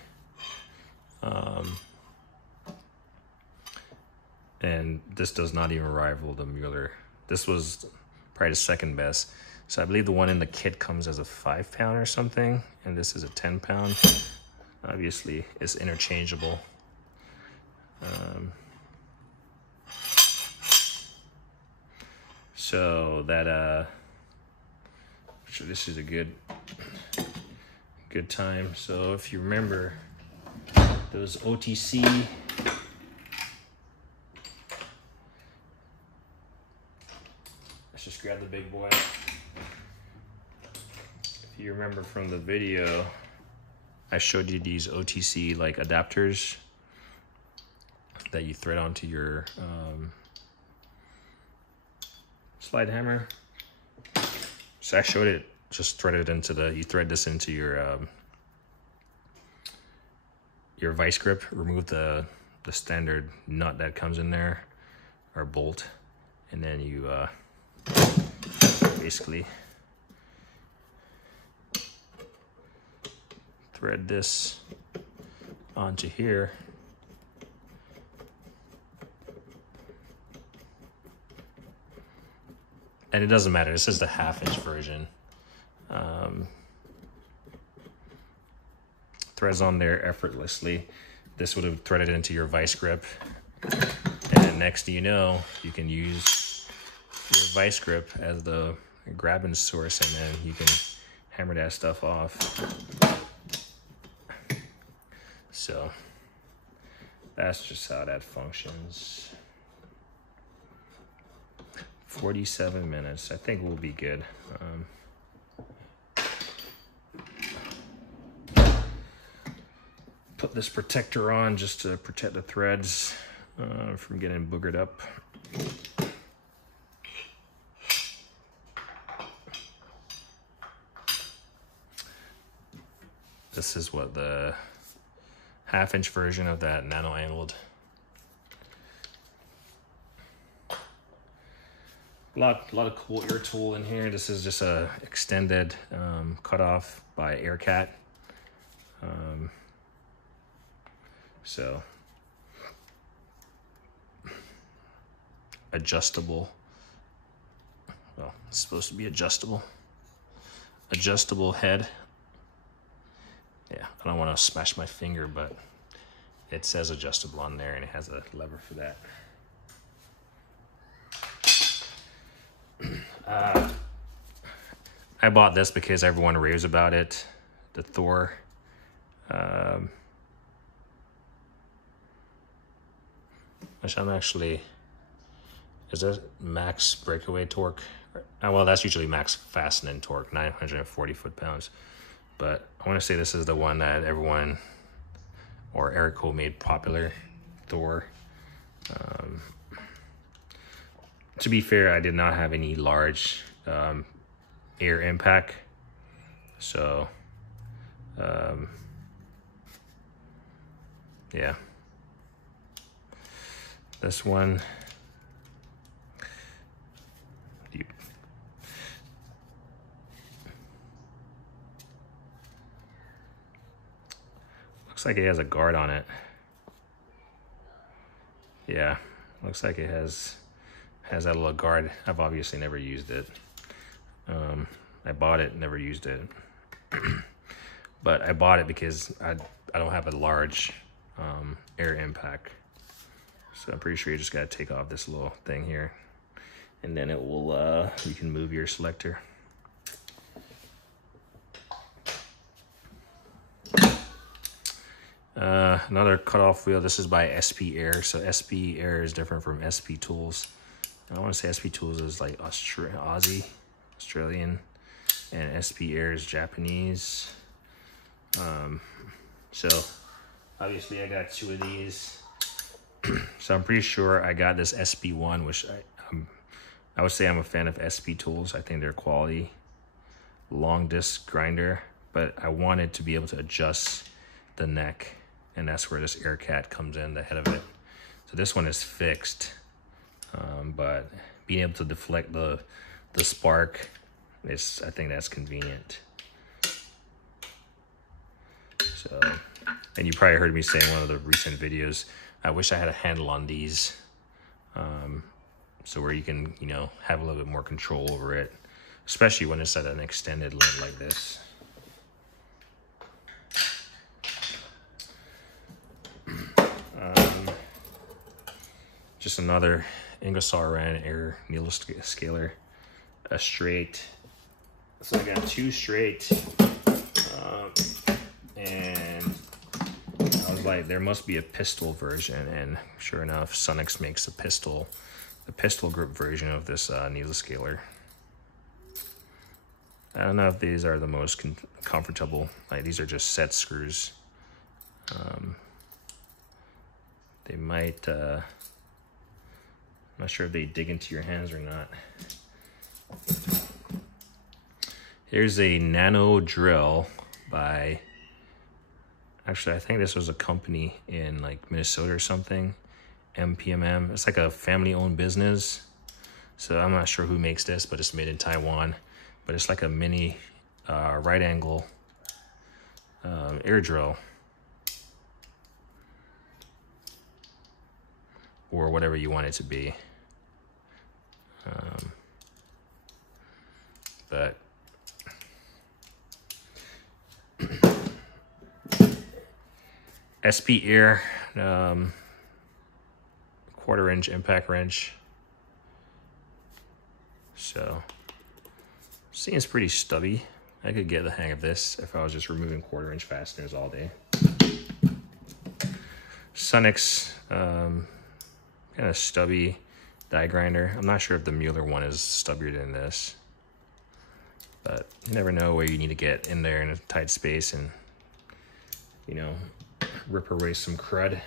And this does not even rival the Mueller. This was probably the second best. So I believe the one in the kit comes as a 5 pound or something, and this is a 10 pound. Obviously, it's interchangeable. So that so this is a good time. So if you remember those OTC let's just grab the big boy. If you remember from the video, I showed you these OTC like adapters that you thread onto your slide hammer. So I showed it, just thread it into you thread this into your vice grip, remove the standard nut that comes in there, or bolt, and then you basically thread this onto here. And it doesn't matter, this is the 1/2 inch version. Threads on there effortlessly. This would have threaded into your vice grip. And next thing you know, you can use your vice grip as the grabbing source, and then you can hammer that stuff off. So that's just how that functions. 47 minutes, I think we'll be good. Put this protector on just to protect the threads from getting boogered up. This is what the 1/2 inch version of that nano angled. A lot of cool ear tool in here. This is just a extended cutoff by Aircat. So adjustable. Well, it's supposed to be adjustable. Adjustable head. Yeah, I don't want to smash my finger, but it says adjustable on there, and it has a lever for that. I bought this because everyone raves about it. The Thor. Which I'm actually, is that max breakaway torque? Well, that's usually max fastening torque, 940 foot-pounds. But I want to say this is the one that everyone, or Erico, made popular, Thor. To be fair, I did not have any large air impact. So, yeah. This one, looks like it has a guard on it. Yeah, looks like it has that little guard. I've obviously never used it. I bought it, never used it. But I bought it because I don't have a large air impact. So I'm pretty sure you just gotta take off this little thing here, and then it will, you can move your selector. Another cutoff wheel. This is by SP Air. So SP Air is different from SP Tools. I want to say SP Tools is like Australian, and SP Air is Japanese. So obviously I got 2 of these. So I'm pretty sure I got this SP1, which I would say I'm a fan of SP Tools. I think they're quality. Long disc grinder, but I wanted to be able to adjust the neck, and that's where this Aircat comes in, the head of it. So this one is fixed, but being able to deflect the spark, I think that's convenient. So, and you probably heard me say in one of the recent videos, I wish I had a handle on these, so where you can, you know, have a little bit more control over it, especially when it's at an extended length like this. Just another Ingersoll Rand Air needle scaler, a straight. So I got 2 straight, and I was like, there must be a pistol version, and sure enough, Sunex makes the pistol grip version of this needle scaler. I don't know if these are the most comfortable. Like, these are just set screws. They might, I'm not sure if they dig into your hands or not. Here's a nano drill by, actually I think this was a company in like Minnesota or something, MPMM. It's like a family owned business. So I'm not sure who makes this, but it's made in Taiwan. But it's like a mini right angle air drill, or whatever you want it to be. But SP Air 1/4 inch impact wrench. So seems pretty stubby. I could get the hang of this if I was just removing 1/4 inch fasteners all day. Sunex kind of stubby die grinder. I'm not sure if the Mueller one is stubbier than this, but you never know where you need to get in there in a tight space and, you know, rip away some crud.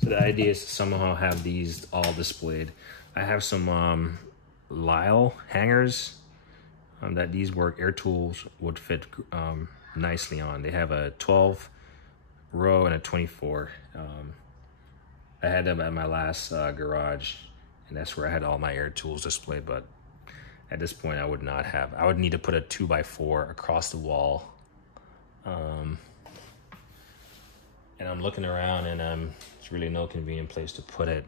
So the idea is to somehow have these all displayed. I have some Lyle hangers that these air tools would fit nicely on. They have a 12 row and a 24. I had them at my last garage, and that's where I had all my air tools displayed, but at this point I would not have. I would need to put a 2x4 across the wall. And I'm looking around, and there's really no convenient place to put it,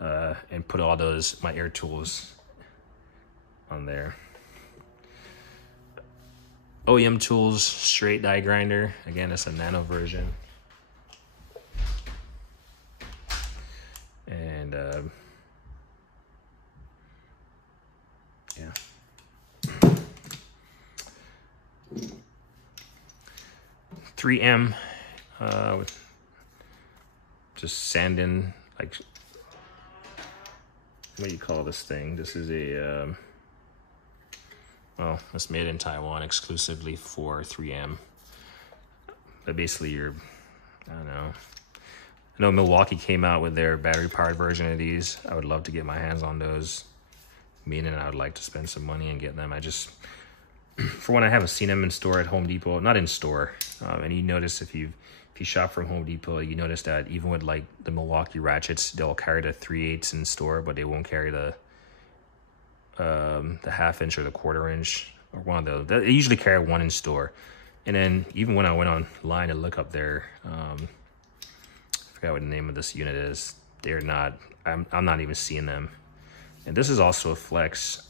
and put all my air tools on there. OEM Tools straight die grinder. Again, it's a nano version. And yeah. 3M with just sanding, like, what do you call this thing? This is a well, it's made in Taiwan exclusively for 3M. But basically, I don't know. I know Milwaukee came out with their battery-powered version of these. I would love to get my hands on those. Meaning I would like to spend some money and get them. I just, for when I haven't seen them in store at Home Depot, not in store. And you notice if you shop from Home Depot, you notice that even with like the Milwaukee ratchets, they'll carry the 3/8 in store, but they won't carry the 1/2 inch or the 1/4 inch, or one of those. They usually carry one in store. And then even when I went online to look up their, I forgot what the name of this unit is. They're not. I'm not even seeing them. And this is also a flex.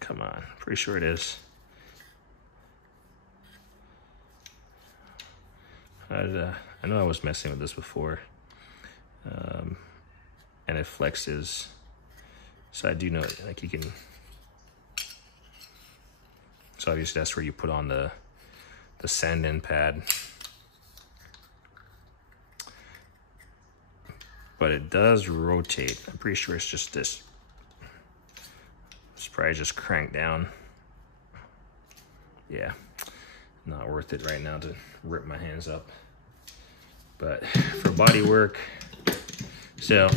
Come on, pretty sure it is. I know I was messing with this before, and it flexes. So I do know, like, you can. So obviously that's where you put on the sand-in pad. But it does rotate. I'm pretty sure it's just this. It's probably just cranked down. Yeah, not worth it right now to rip my hands up. But for body work, so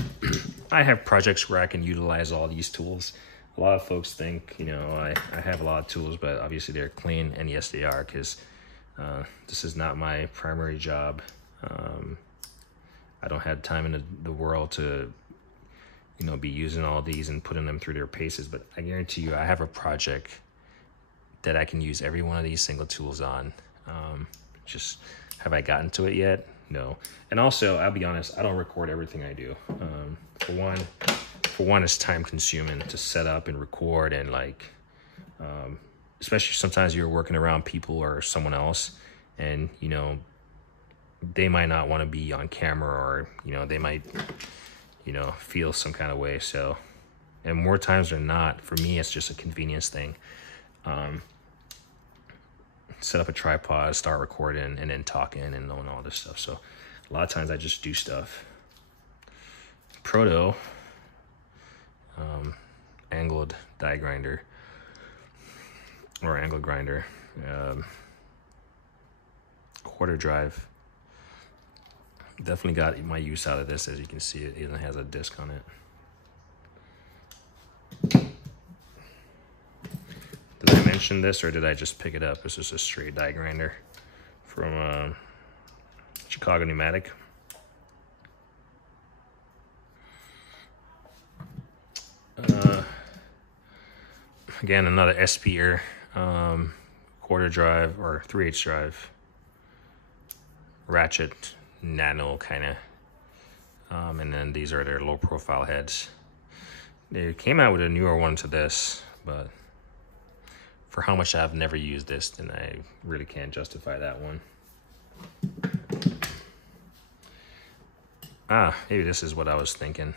I have projects where I can utilize all these tools. A lot of folks think, you know, I have a lot of tools, but obviously they're clean, and yes, they are, because this is not my primary job. I don't have time in the world to, you know, be using all these and putting them through their paces. But I guarantee you, I have a project that I can use every one of these single tools on. Just, have I gotten to it yet? No. And also, I'll be honest, I don't record everything I do. For one, it's time consuming to set up and record, and like, especially sometimes you're working around people or someone else, and you know, they might not want to be on camera, or you know, they might, you know, feel some kind of way. So, and more times than not, for me, it's just a convenience thing. Set up a tripod, start recording, and then talking and knowing all this stuff. So a lot of times I just do stuff. Proto, angled die grinder, or angled grinder, quarter drive. Definitely got my use out of this. As you can see, it even has a disc on it. Did I mention this, or did I just pick it up? This is a straight die grinder from Chicago Pneumatic. Again, another SPR, quarter drive or 3/8 drive, ratchet, nano kind of. And then these are their low profile heads. They came out with a newer one to this, but for how much I've never used this, then I really can't justify that one. Maybe this is what I was thinking.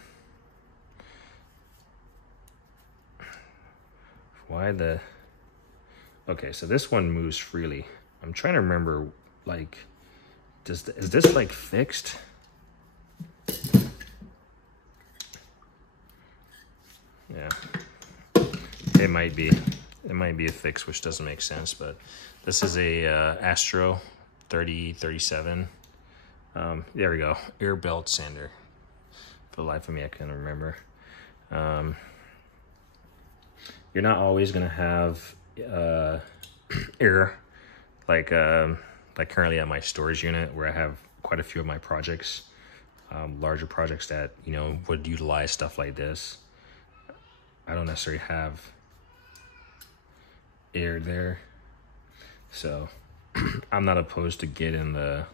Why the... Okay, so this one moves freely. I'm trying to remember, like, is this like fixed? Yeah, it might be. It might be a fix, which doesn't make sense, but this is a Astro 3037. There we go, air belt sander. For the life of me, I can't remember. You're not always gonna have air like currently at my storage unit, where I have quite a few of my projects, larger projects that, you know, would utilize stuff like this. I don't necessarily have air there, so I'm not opposed to getting the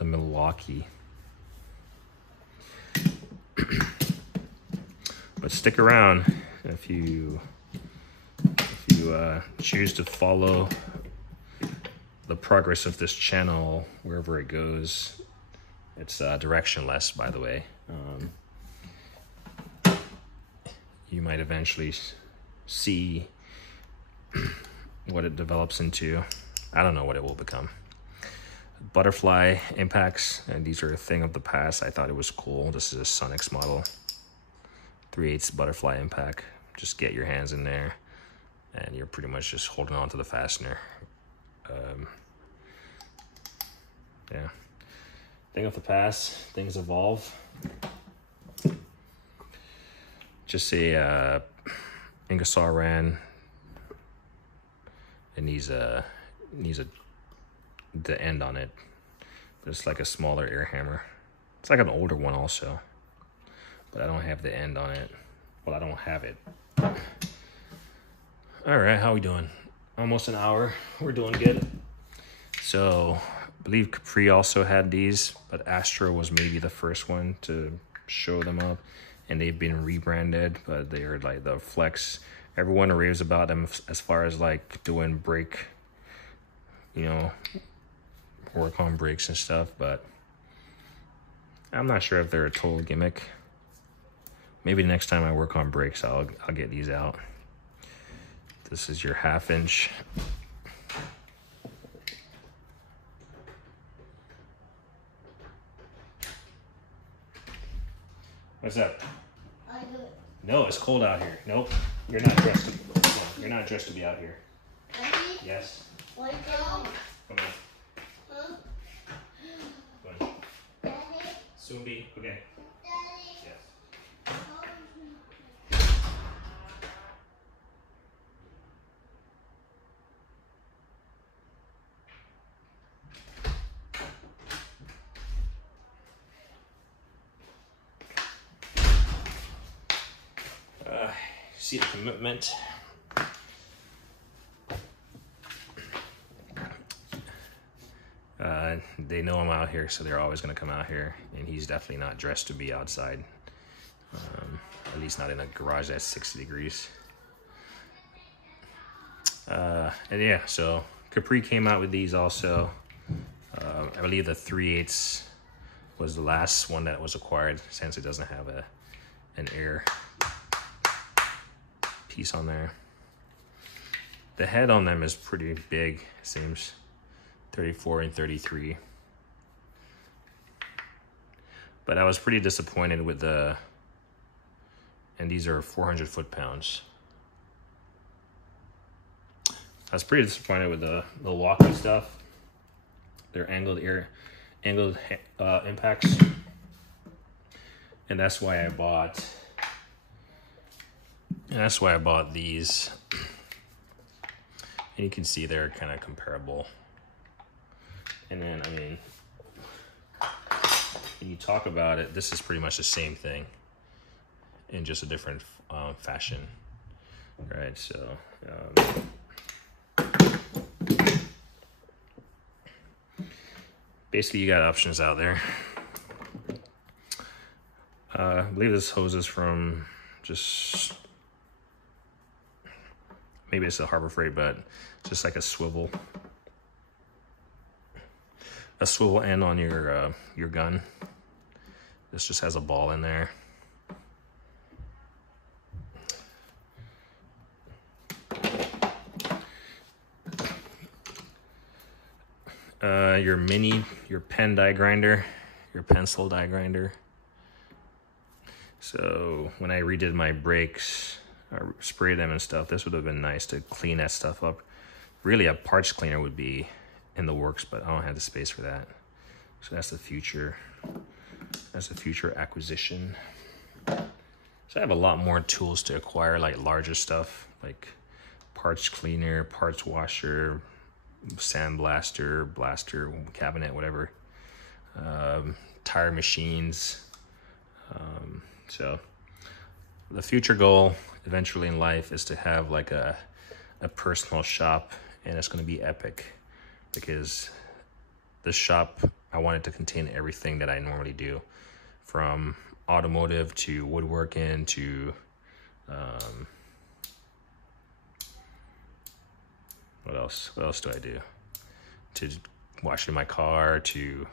Milwaukee. But stick around if you choose to follow the progress of this channel wherever it goes. It's directionless, by the way. You might eventually see what it develops into. I don't know what it will become. Butterfly impacts, and these are a thing of the past. I thought it was cool. This is a Sonix model, 3/8 butterfly impact. Just get your hands in there, and you're pretty much just holding on to the fastener. Yeah, thing of the past. Things evolve. Just a Ingersoll Rand. It needs the end on it, but it's like a smaller air hammer. It's like an older one also, but I don't have the end on it. Well, I don't have it. All right, how we doing? Almost an hour. We're doing good. So I believe Capri also had these, but Astro was maybe the first one to show them up, and they've been rebranded, but they are like the Flex. Everyone raves about them as far as like doing brake, you know, work on brakes and stuff, but I'm not sure if they're a total gimmick. Maybe next time I work on brakes, I'll get these out. This is your 1/2 inch. What's up? I do it. No, it's cold out here. Nope, you're not dressed to. You're not dressed to be out here. Daddy, Yes. what are you doing? Come on. Huh? Come on. Daddy, Soon be. Okay. Daddy. Yes. see the commitment. They know I'm out here, so they're always going to come out here, and he's definitely not dressed to be outside. At least not in a garage that's 60 degrees. And yeah, so Capri came out with these also. I believe the 3/8 was the last one that was acquired, since it doesn't have an air piece on there. The head on them is pretty big, it seems. 34 and 33. But I was pretty disappointed with the, and these are 400 foot-pounds. I was pretty disappointed with the Milwaukee stuff. Their angled impacts. And that's why I bought these. And you can see they're kind of comparable. And then, I mean, when you talk about it, this is pretty much the same thing in just a different fashion, right? So, basically, you got options out there. I believe this hose is from just, maybe it's a Harbor Freight, but just like a swivel end on your gun. This just has a ball in there. Your pen die grinder, your pencil die grinder. So when I redid my brakes, I sprayed them and stuff, this would have been nice to clean that stuff up. Really, a parts cleaner would be in the works, but I don't have the space for that. So that's the future. That's a future acquisition. So I have a lot more tools to acquire, like larger stuff, like parts cleaner, parts washer, sandblaster, blaster, cabinet, whatever. Tire machines. So the future goal eventually in life is to have like a personal shop, and it's going to be epic, because this shop, I want it to contain everything that I normally do, from automotive to woodworking to what else do I do, to washing my car, to,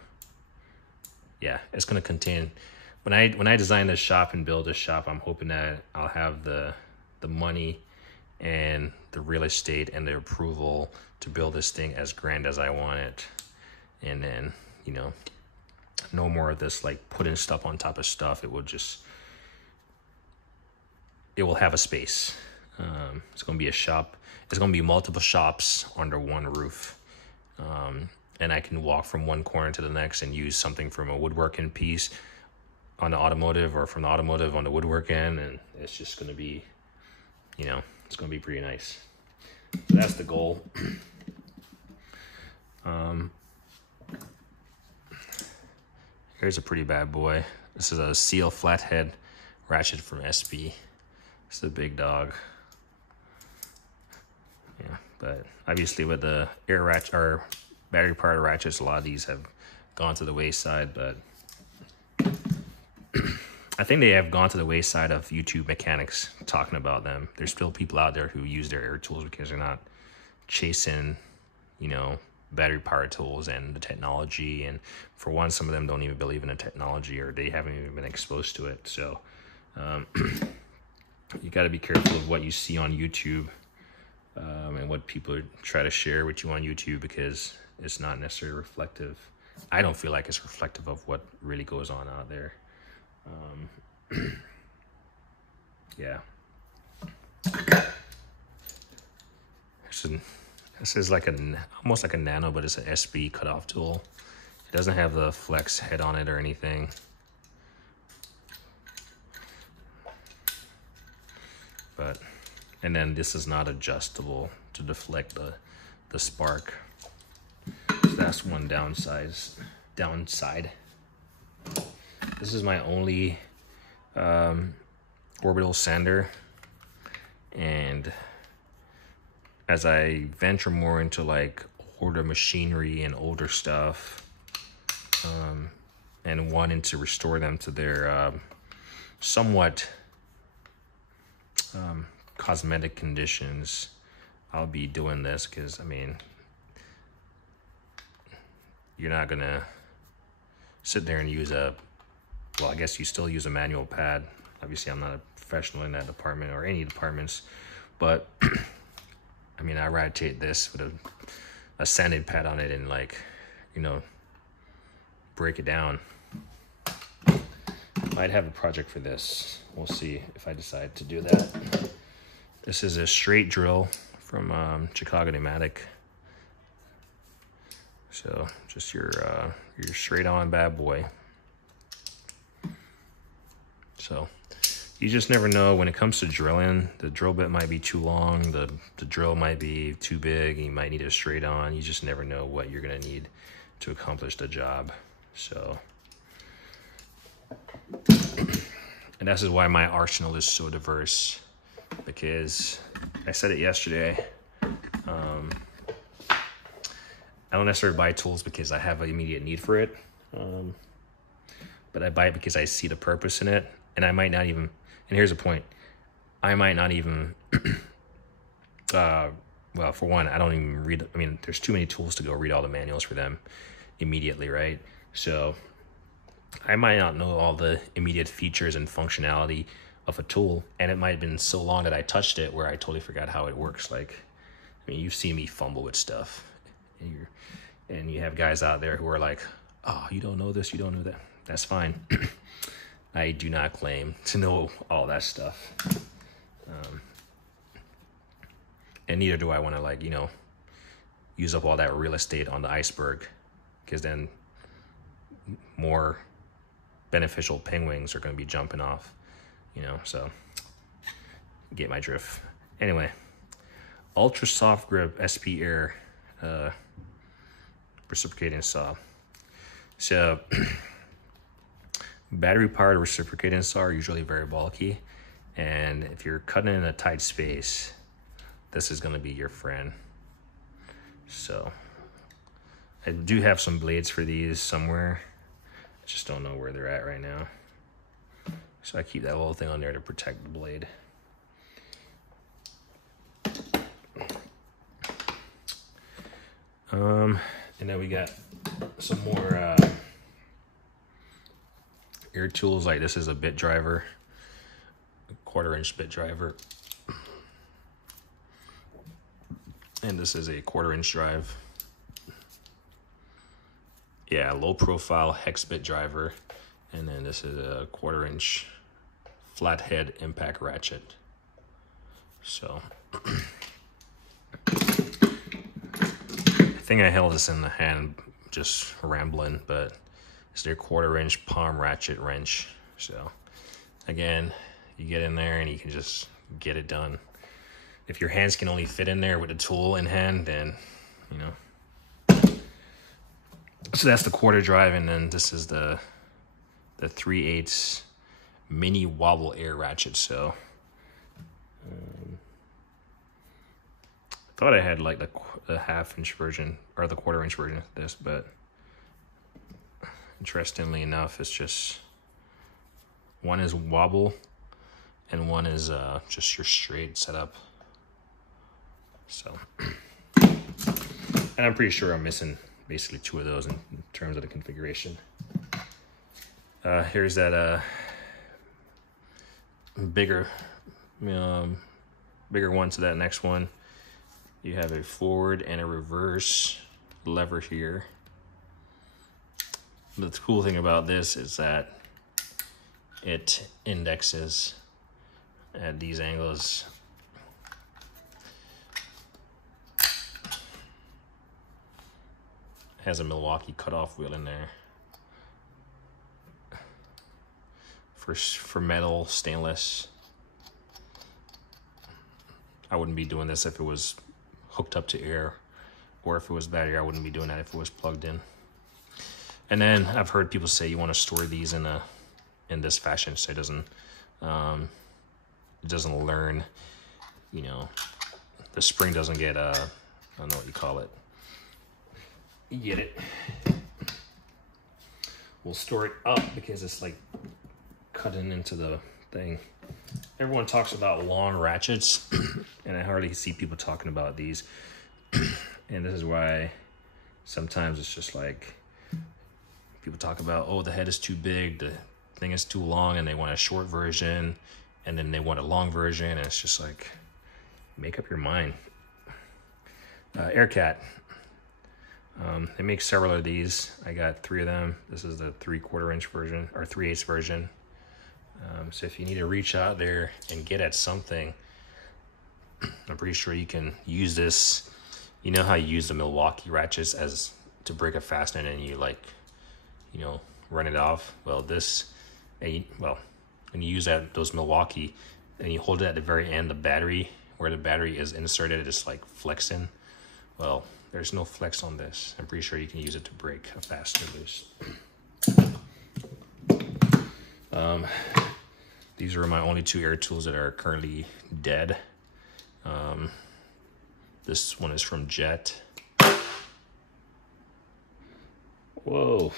yeah, it's going to contain, when I design this shop and build this shop, I'm hoping that I'll have the money and the real estate and the approval to build this thing as grand as I want it. And then, you know, no more of this like putting stuff on top of stuff. It will have a space. It's going to be a shop. It's going to be multiple shops under one roof. And I can walk from one corner to the next and use something from a woodworking piece on the automotive, or from the automotive on the woodworking. And it's just going to be, you know, it's going to be pretty nice. So that's the goal. Here's a pretty bad boy. This is a Seal flathead ratchet from SB. It's a big dog. Yeah, but obviously with the air ratchet or battery powered ratchets, a lot of these have gone to the wayside, but I think they have gone to the wayside of YouTube mechanics talking about them. There's still people out there who use their air tools because they're not chasing, you know, battery powered tools and the technology. And for one, some of them don't even believe in the technology, or they haven't even been exposed to it. So you got to be careful of what you see on YouTube and what people try to share with you on YouTube, because it's not necessarily reflective. I don't feel like it's reflective of what really goes on out there. Yeah. This is like almost like a Nano, but it's an SB cutoff tool. It doesn't have the flex head on it or anything. And then this is not adjustable to deflect the spark. So that's one downside. This is my only orbital sander. And as I venture more into like older machinery and older stuff, and wanting to restore them to their somewhat cosmetic conditions, I'll be doing this because, I mean, you're not gonna sit there and use a, well, I guess you still use a manual pad. Obviously, I'm not a professional in that department or any departments, but I mean, I rotate this with a sanding pad on it and, like, you know, break it down. Might have a project for this. We'll see if I decide to do that. This is a straight drill from Chicago Pneumatic. So just your straight on bad boy. So you just never know when it comes to drilling. The drill bit might be too long. The drill might be too big. You might need a straight on. You just never know what you're gonna need to accomplish the job. So, and this is why my arsenal is so diverse, because I said it yesterday. I don't necessarily buy tools because I have an immediate need for it, but I buy it because I see the purpose in it, and I might not even, and here's the point, I might not even, well, for one, I don't even read, I mean, there's too many tools to go read all the manuals for them immediately, right? So I might not know all the immediate features and functionality of a tool, and it might have been so long that I touched it where I totally forgot how it works. Like, I mean, you've seen me fumble with stuff, and you have guys out there who are like, oh, you don't know this, you don't know that. That's fine. I do not claim to know all that stuff. And neither do I want to, like, you know, use up all that real estate on the iceberg, because then more beneficial penguins are going to be jumping off, you know, so get my drift. Anyway, Ultra Soft Grip SP Air reciprocating saw. So battery powered reciprocating saw are usually very bulky, and if you're cutting in a tight space, this is going to be your friend. So I do have some blades for these somewhere. I just don't know where they're at right now. So I keep that little thing on there to protect the blade. And then we got some more air tools. Like, this is a bit driver, a 1/4 inch bit driver. And this is a 1/4 inch drive. Yeah, low profile hex bit driver. And then this is a 1/4 inch flathead impact ratchet. So I think I held this in the hand just rambling, but it's their 1/4 inch palm ratchet wrench. So again, you get in there and you can just get it done. If your hands can only fit in there with a tool in hand, then, you know. So that's the 1/4 drive, and then this is the 3/8 mini wobble air ratchet. So I thought I had like the 1/2 inch version or the 1/4 inch version of this, but interestingly enough, it's just one is wobble and one is just your straight setup. So, and I'm pretty sure I'm missing basically 2 of those in terms of the configuration. Here's that bigger one to that next one. You have a forward and a reverse lever here. The cool thing about this is that it indexes at these angles. Has a Milwaukee cutoff wheel in there for metal, stainless. I wouldn't be doing this if it was hooked up to air, or if it was battery. I wouldn't be doing that if it was plugged in. And then I've heard people say you want to store these in this fashion so it doesn't learn you know, the spring doesn't get, I don't know what you call it. You get it. We'll store it up because it's like cutting into the thing. Everyone talks about long ratchets, and I hardly see people talking about these. And this is why sometimes it's just like people talk about, oh, the head is too big, the thing is too long, and they want a short version, and then they want a long version, and it's just like, make up your mind. Aircat. They make several of these. I got 3 of them. This is the 3/4 inch version, or 3/8 version. So if you need to reach out there and get at something, I'm pretty sure you can use this. You know how you use the Milwaukee ratchets as to break a fastener and you like, you know, run it off? Well, when you use those Milwaukee and you hold it at the very end, the battery, where the battery is inserted, it's like flexing. Well, there's no flex on this. I'm pretty sure you can use it to break a fastener loose. These are my only 2 air tools that are currently dead. This one is from Jet. Whoa.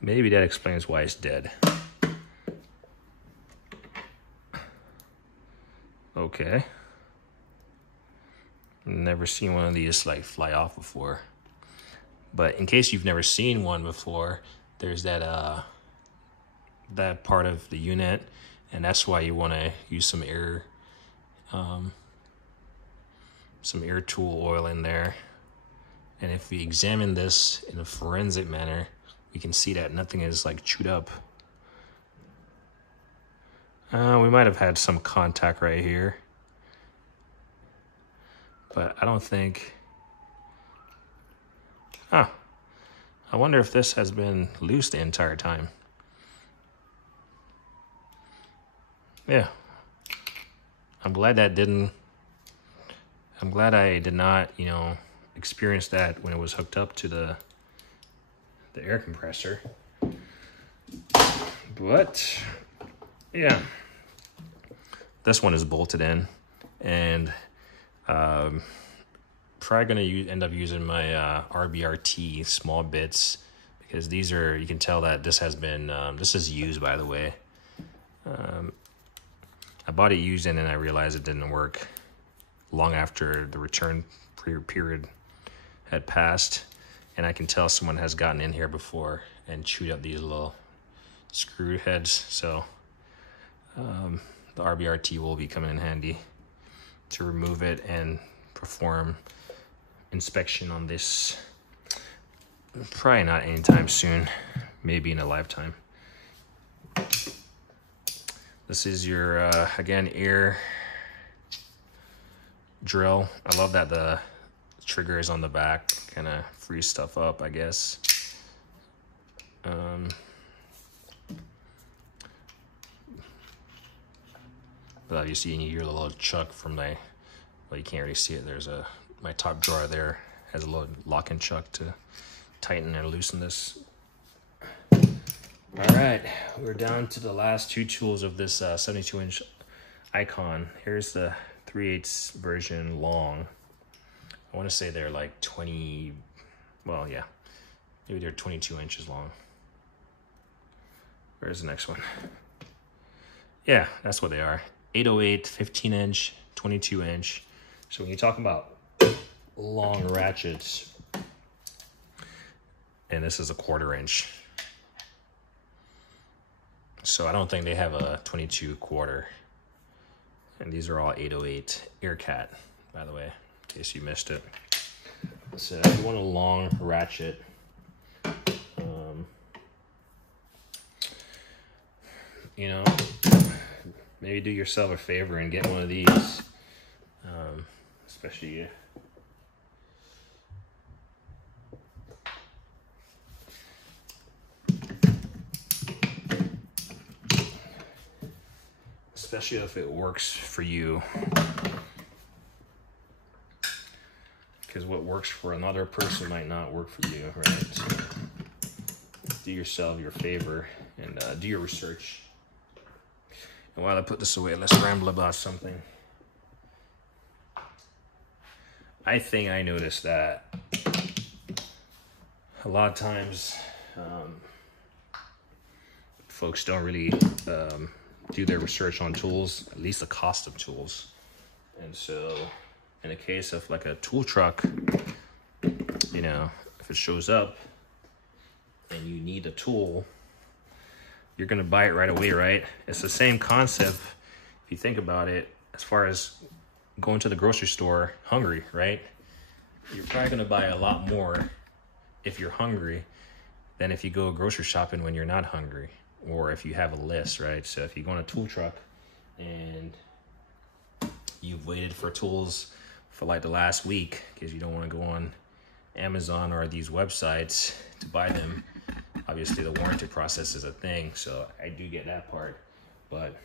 Maybe that explains why it's dead. Okay. Never seen one of these like fly off before. But in case you've never seen one before, there's that part of the unit, and that's why you want to use some air tool oil in there. And if we examine this in a forensic manner, we can see that nothing is like chewed up. We might have had some contact right here, but I don't think. I wonder if this has been loose the entire time. Yeah. I'm glad I did not, you know, experience that when it was hooked up to the air compressor. But yeah, this one is bolted in, and probably gonna end up using my RBRT small bits, because these are, you can tell that this has been this is used, by the way. I bought it used and then I realized it didn't work long after the return period had passed, and I can tell someone has gotten in here before and chewed up these little screw heads. So the RBRT will be coming in handy to remove it and perform inspection on this. Probably not anytime soon, maybe in a lifetime. This is your, again, air drill. I love that the trigger is on the back, kind of frees stuff up, I guess. But obviously you need your little chuck from my, well, you can't really see it. There's my top drawer there has a little lock and chuck to tighten and loosen this. All right, we're down to the last 2 tools of this 72-inch Icon. Here's the 3/8 version long. I want to say they're like 20, well, yeah, maybe they're 22 inches long. Where's the next one? Yeah, that's what they are. 808, 15-inch, 22-inch. So when you talk about long ratchets, and this is a 1/4 inch. So I don't think they have a 22/4. And these are all 808 Aircat, by the way, in case you missed it. So if you want a long ratchet, you know, maybe do yourself a favor and get one of these, especially if it works for you, because what works for another person might not work for you, right? So do yourself your favor and do your research. And while I put this away, let's ramble about something. I think I noticed that a lot of times folks don't really do their research on tools, at least the cost of tools. And so in the case of like a tool truck, you know, if it shows up and you need a tool, you're gonna buy it right away, right? It's the same concept if you think about it, as far as going to the grocery store hungry, right? You're probably gonna buy a lot more if you're hungry than if you go grocery shopping when you're not hungry, or if you have a list, right? So if you go on a tool truck and you've waited for tools for like the last week because you don't want to go on Amazon or these websites to buy them, obviously the warranty process is a thing, so I do get that part. But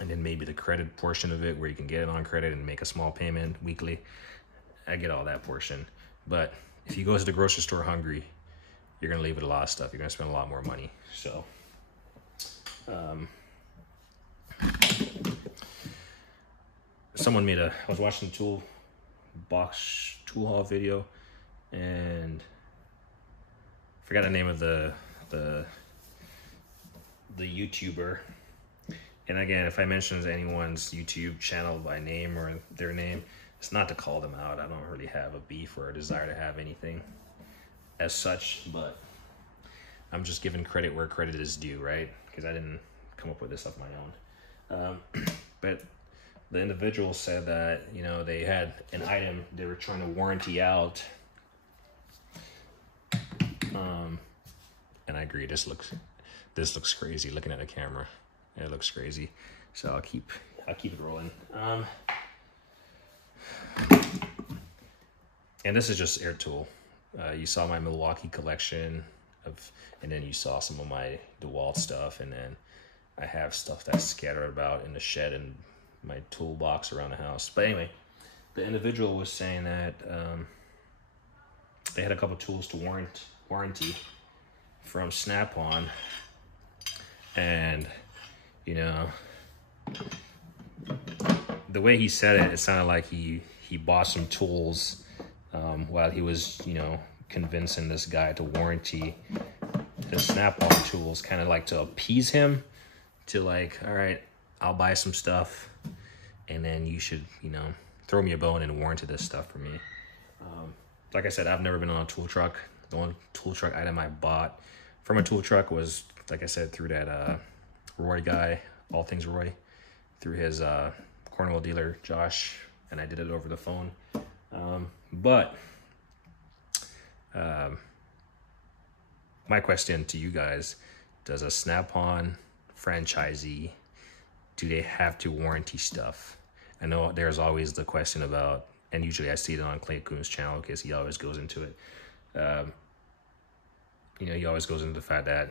and then maybe the credit portion of it where you can get it on credit and make a small payment weekly, I get all that portion. But if you go to the grocery store hungry, you're gonna leave with a lot of stuff. You're gonna spend a lot more money. So someone I was watching the Bosch tool haul video, and I forgot the name of the YouTuber. And again, if I mention anyone's YouTube channel by name or their name, it's not to call them out. I don't really have a beef or a desire to have anything as such, but I'm just giving credit where credit is due, right? Because I didn't come up with this of my own. But the individual said that, you know, they had an item they were trying to warranty out. And I agree, this looks crazy looking at the camera. It looks crazy. So I'll keep it rolling. And this is just air tool. You saw my Milwaukee collection and then you saw some of my DeWalt stuff, and then I have stuff that's scattered about in the shed and my toolbox around the house. But anyway, the individual was saying that they had a couple tools to warranty from Snap-on, and you know, the way he said it, it sounded like he bought some tools while he was, you know, convincing this guy to warranty the Snap-on tools, kind of like to appease him, to like, all right, I'll buy some stuff and then you should, you know, throw me a bone and warranty this stuff for me. Like I said, I've never been on a tool truck. The only tool truck item I bought from a tool truck was, like I said, through that Roy guy, All Things Roy, through his Cornwall dealer, Josh, and I did it over the phone. My question to you guys, does a Snap-on franchisee, do they have to warranty stuff? I know there's always the question about, and usually I see it on Clay Coon's channel because he always goes into it. You know, he always goes into the fact that,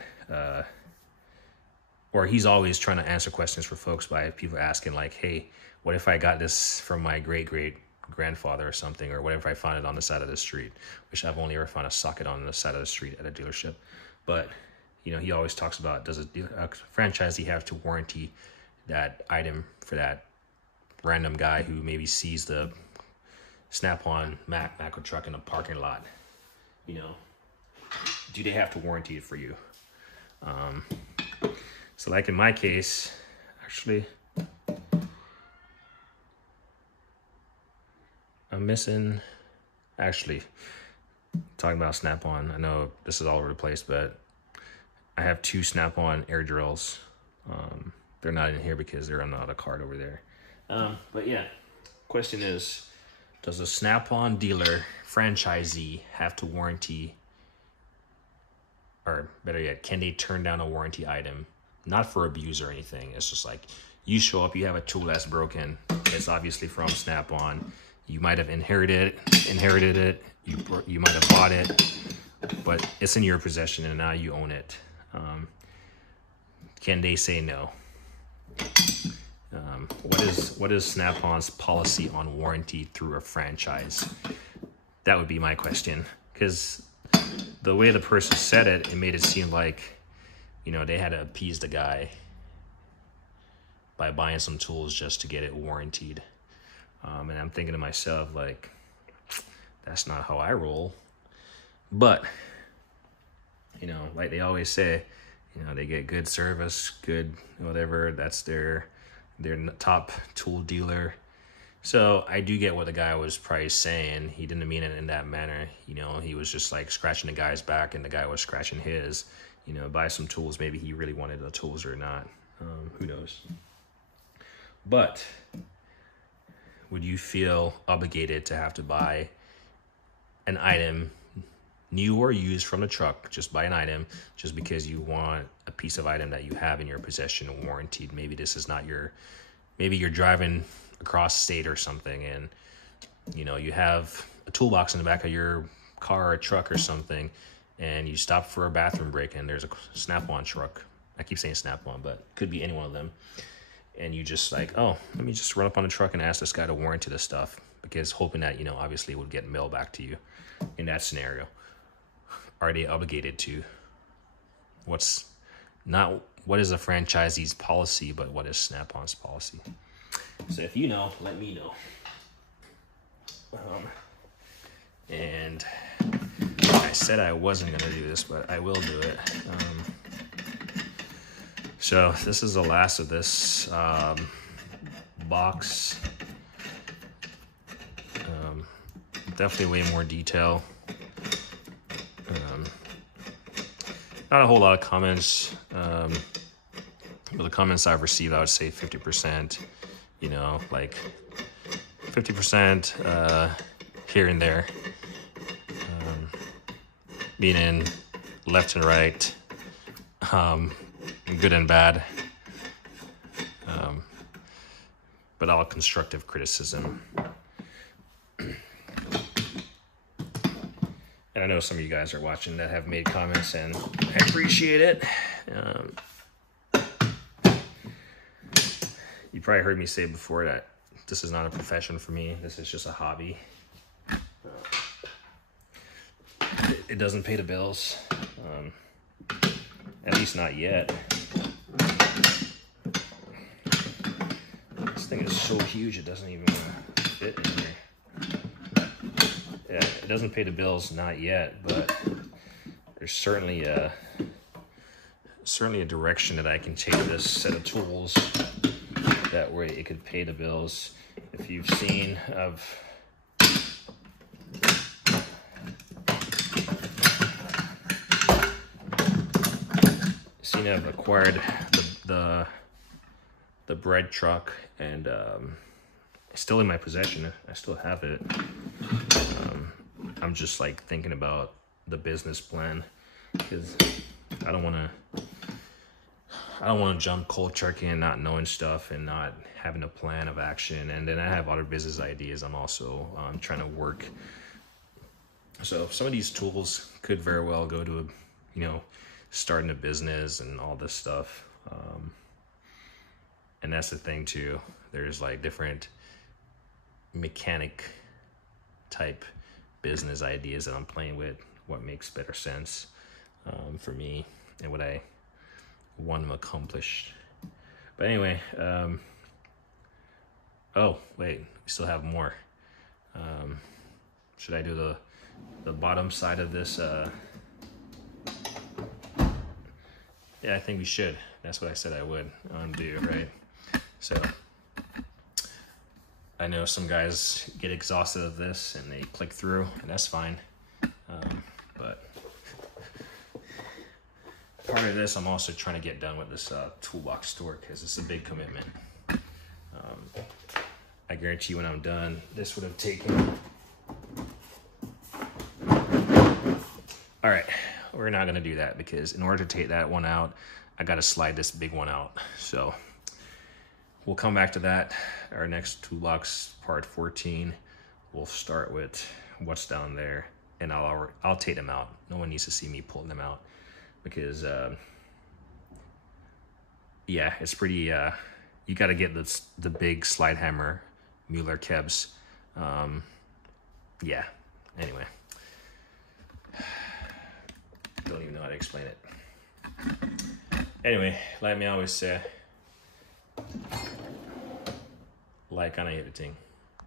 or he's always trying to answer questions for folks by people asking like, hey, what if I got this from my great-great-grandfather or something, or what if I found it on the side of the street, which I've only ever found a socket on the side of the street at a dealership. But, you know, he always talks about, does a franchisee have to warranty that item for that random guy who maybe sees the Snap-on macro truck in a parking lot? You know, do they have to warranty it for you? So like in my case, actually, I'm missing, actually, talking about Snap-on, I know this is all over the place, but I have 2 Snap-on air drills. They're not in here because they're on a card over there. But yeah, question is, does a Snap-on dealer franchisee have to warranty, or better yet, can they turn down a warranty item? Not for abuse or anything. It's just like, you show up, you have a tool that's broken. It's obviously from Snap-on. You might have inherited it. You might have bought it, but it's in your possession and now you own it. Can they say no? What is Snap-on's policy on warranty through a franchise? That would be my question, because the way the person said it, it made it seem like, you know, they had to appease the guy by buying some tools just to get it warrantied. And I'm thinking to myself, like, that's not how I roll. But, you know, like they always say, you know, they get good service, good whatever. That's their top tool dealer. So I do get what the guy was probably saying. He didn't mean it in that manner. You know, he was just like scratching the guy's back and the guy was scratching his. You know, buy some tools. Maybe he really wanted the tools or not. Who knows? But would you feel obligated to have to buy an item, new or used, from the truck? Just buy an item just because you want a piece of item that you have in your possession warranted. Maybe this is not your, maybe you're driving across state or something and you know you have a toolbox in the back of your car or truck or something, and you stop for a bathroom break and there's a Snap-on truck. I keep saying Snap-on, but could be any one of them. And you just like, oh, let me just run up on the truck and ask this guy to warranty this stuff, because hoping that, you know, obviously it would get mailed back to you. In that scenario, are they obligated to? What's not what is a franchisee's policy, but what is Snap-on's policy? So if you know, let me know. And I said I wasn't gonna do this, but I will do it. So this is the last of this box. Definitely way more detail. Not a whole lot of comments. But the comments I've received, I would say 50%. You know, like 50% here and there. Meaning left and right. Good and bad. But all constructive criticism. And I know some of you guys are watching that have made comments, and I appreciate it. You probably heard me say before that this is not a profession for me. This is just a hobby. It doesn't pay the bills. At least not yet. This thing is so huge it doesn't even fit in here. Yeah, it doesn't pay the bills, not yet, but there's certainly a direction that I can take this set of tools. That way it could pay the bills. If you've seen I've acquired the bread truck, and it's still in my possession. I still have it. I'm just like thinking about the business plan, because I don't want to jump cold turkey and not knowing stuff and not having a plan of action. And then I have other business ideas I'm also trying to work. So some of these tools could very well go to starting a business and all this stuff. And that's the thing too. There's like different mechanic type business ideas that I'm playing with, what makes better sense for me and what I want to accomplish. But anyway, oh wait, we still have more. Should I do the bottom side of this? Yeah, I think we should. That's what I said I would do, right? So I know some guys get exhausted of this and they click through, and that's fine. But part of this, I'm also trying to get done with this toolbox store, because it's a big commitment. I guarantee when I'm done, this would have taken... All right, we're not gonna do that, because in order to take that one out, I gotta slide this big one out. So we'll come back to that. Our next toolbox, part 14, we'll start with what's down there, and I'll take them out. No one needs to see me pulling them out, because yeah, it's pretty. You got to get the big slide hammer, Mueller Kebs. Yeah. Anyway, don't even know how to explain it. Anyway, like me always say, like on everything.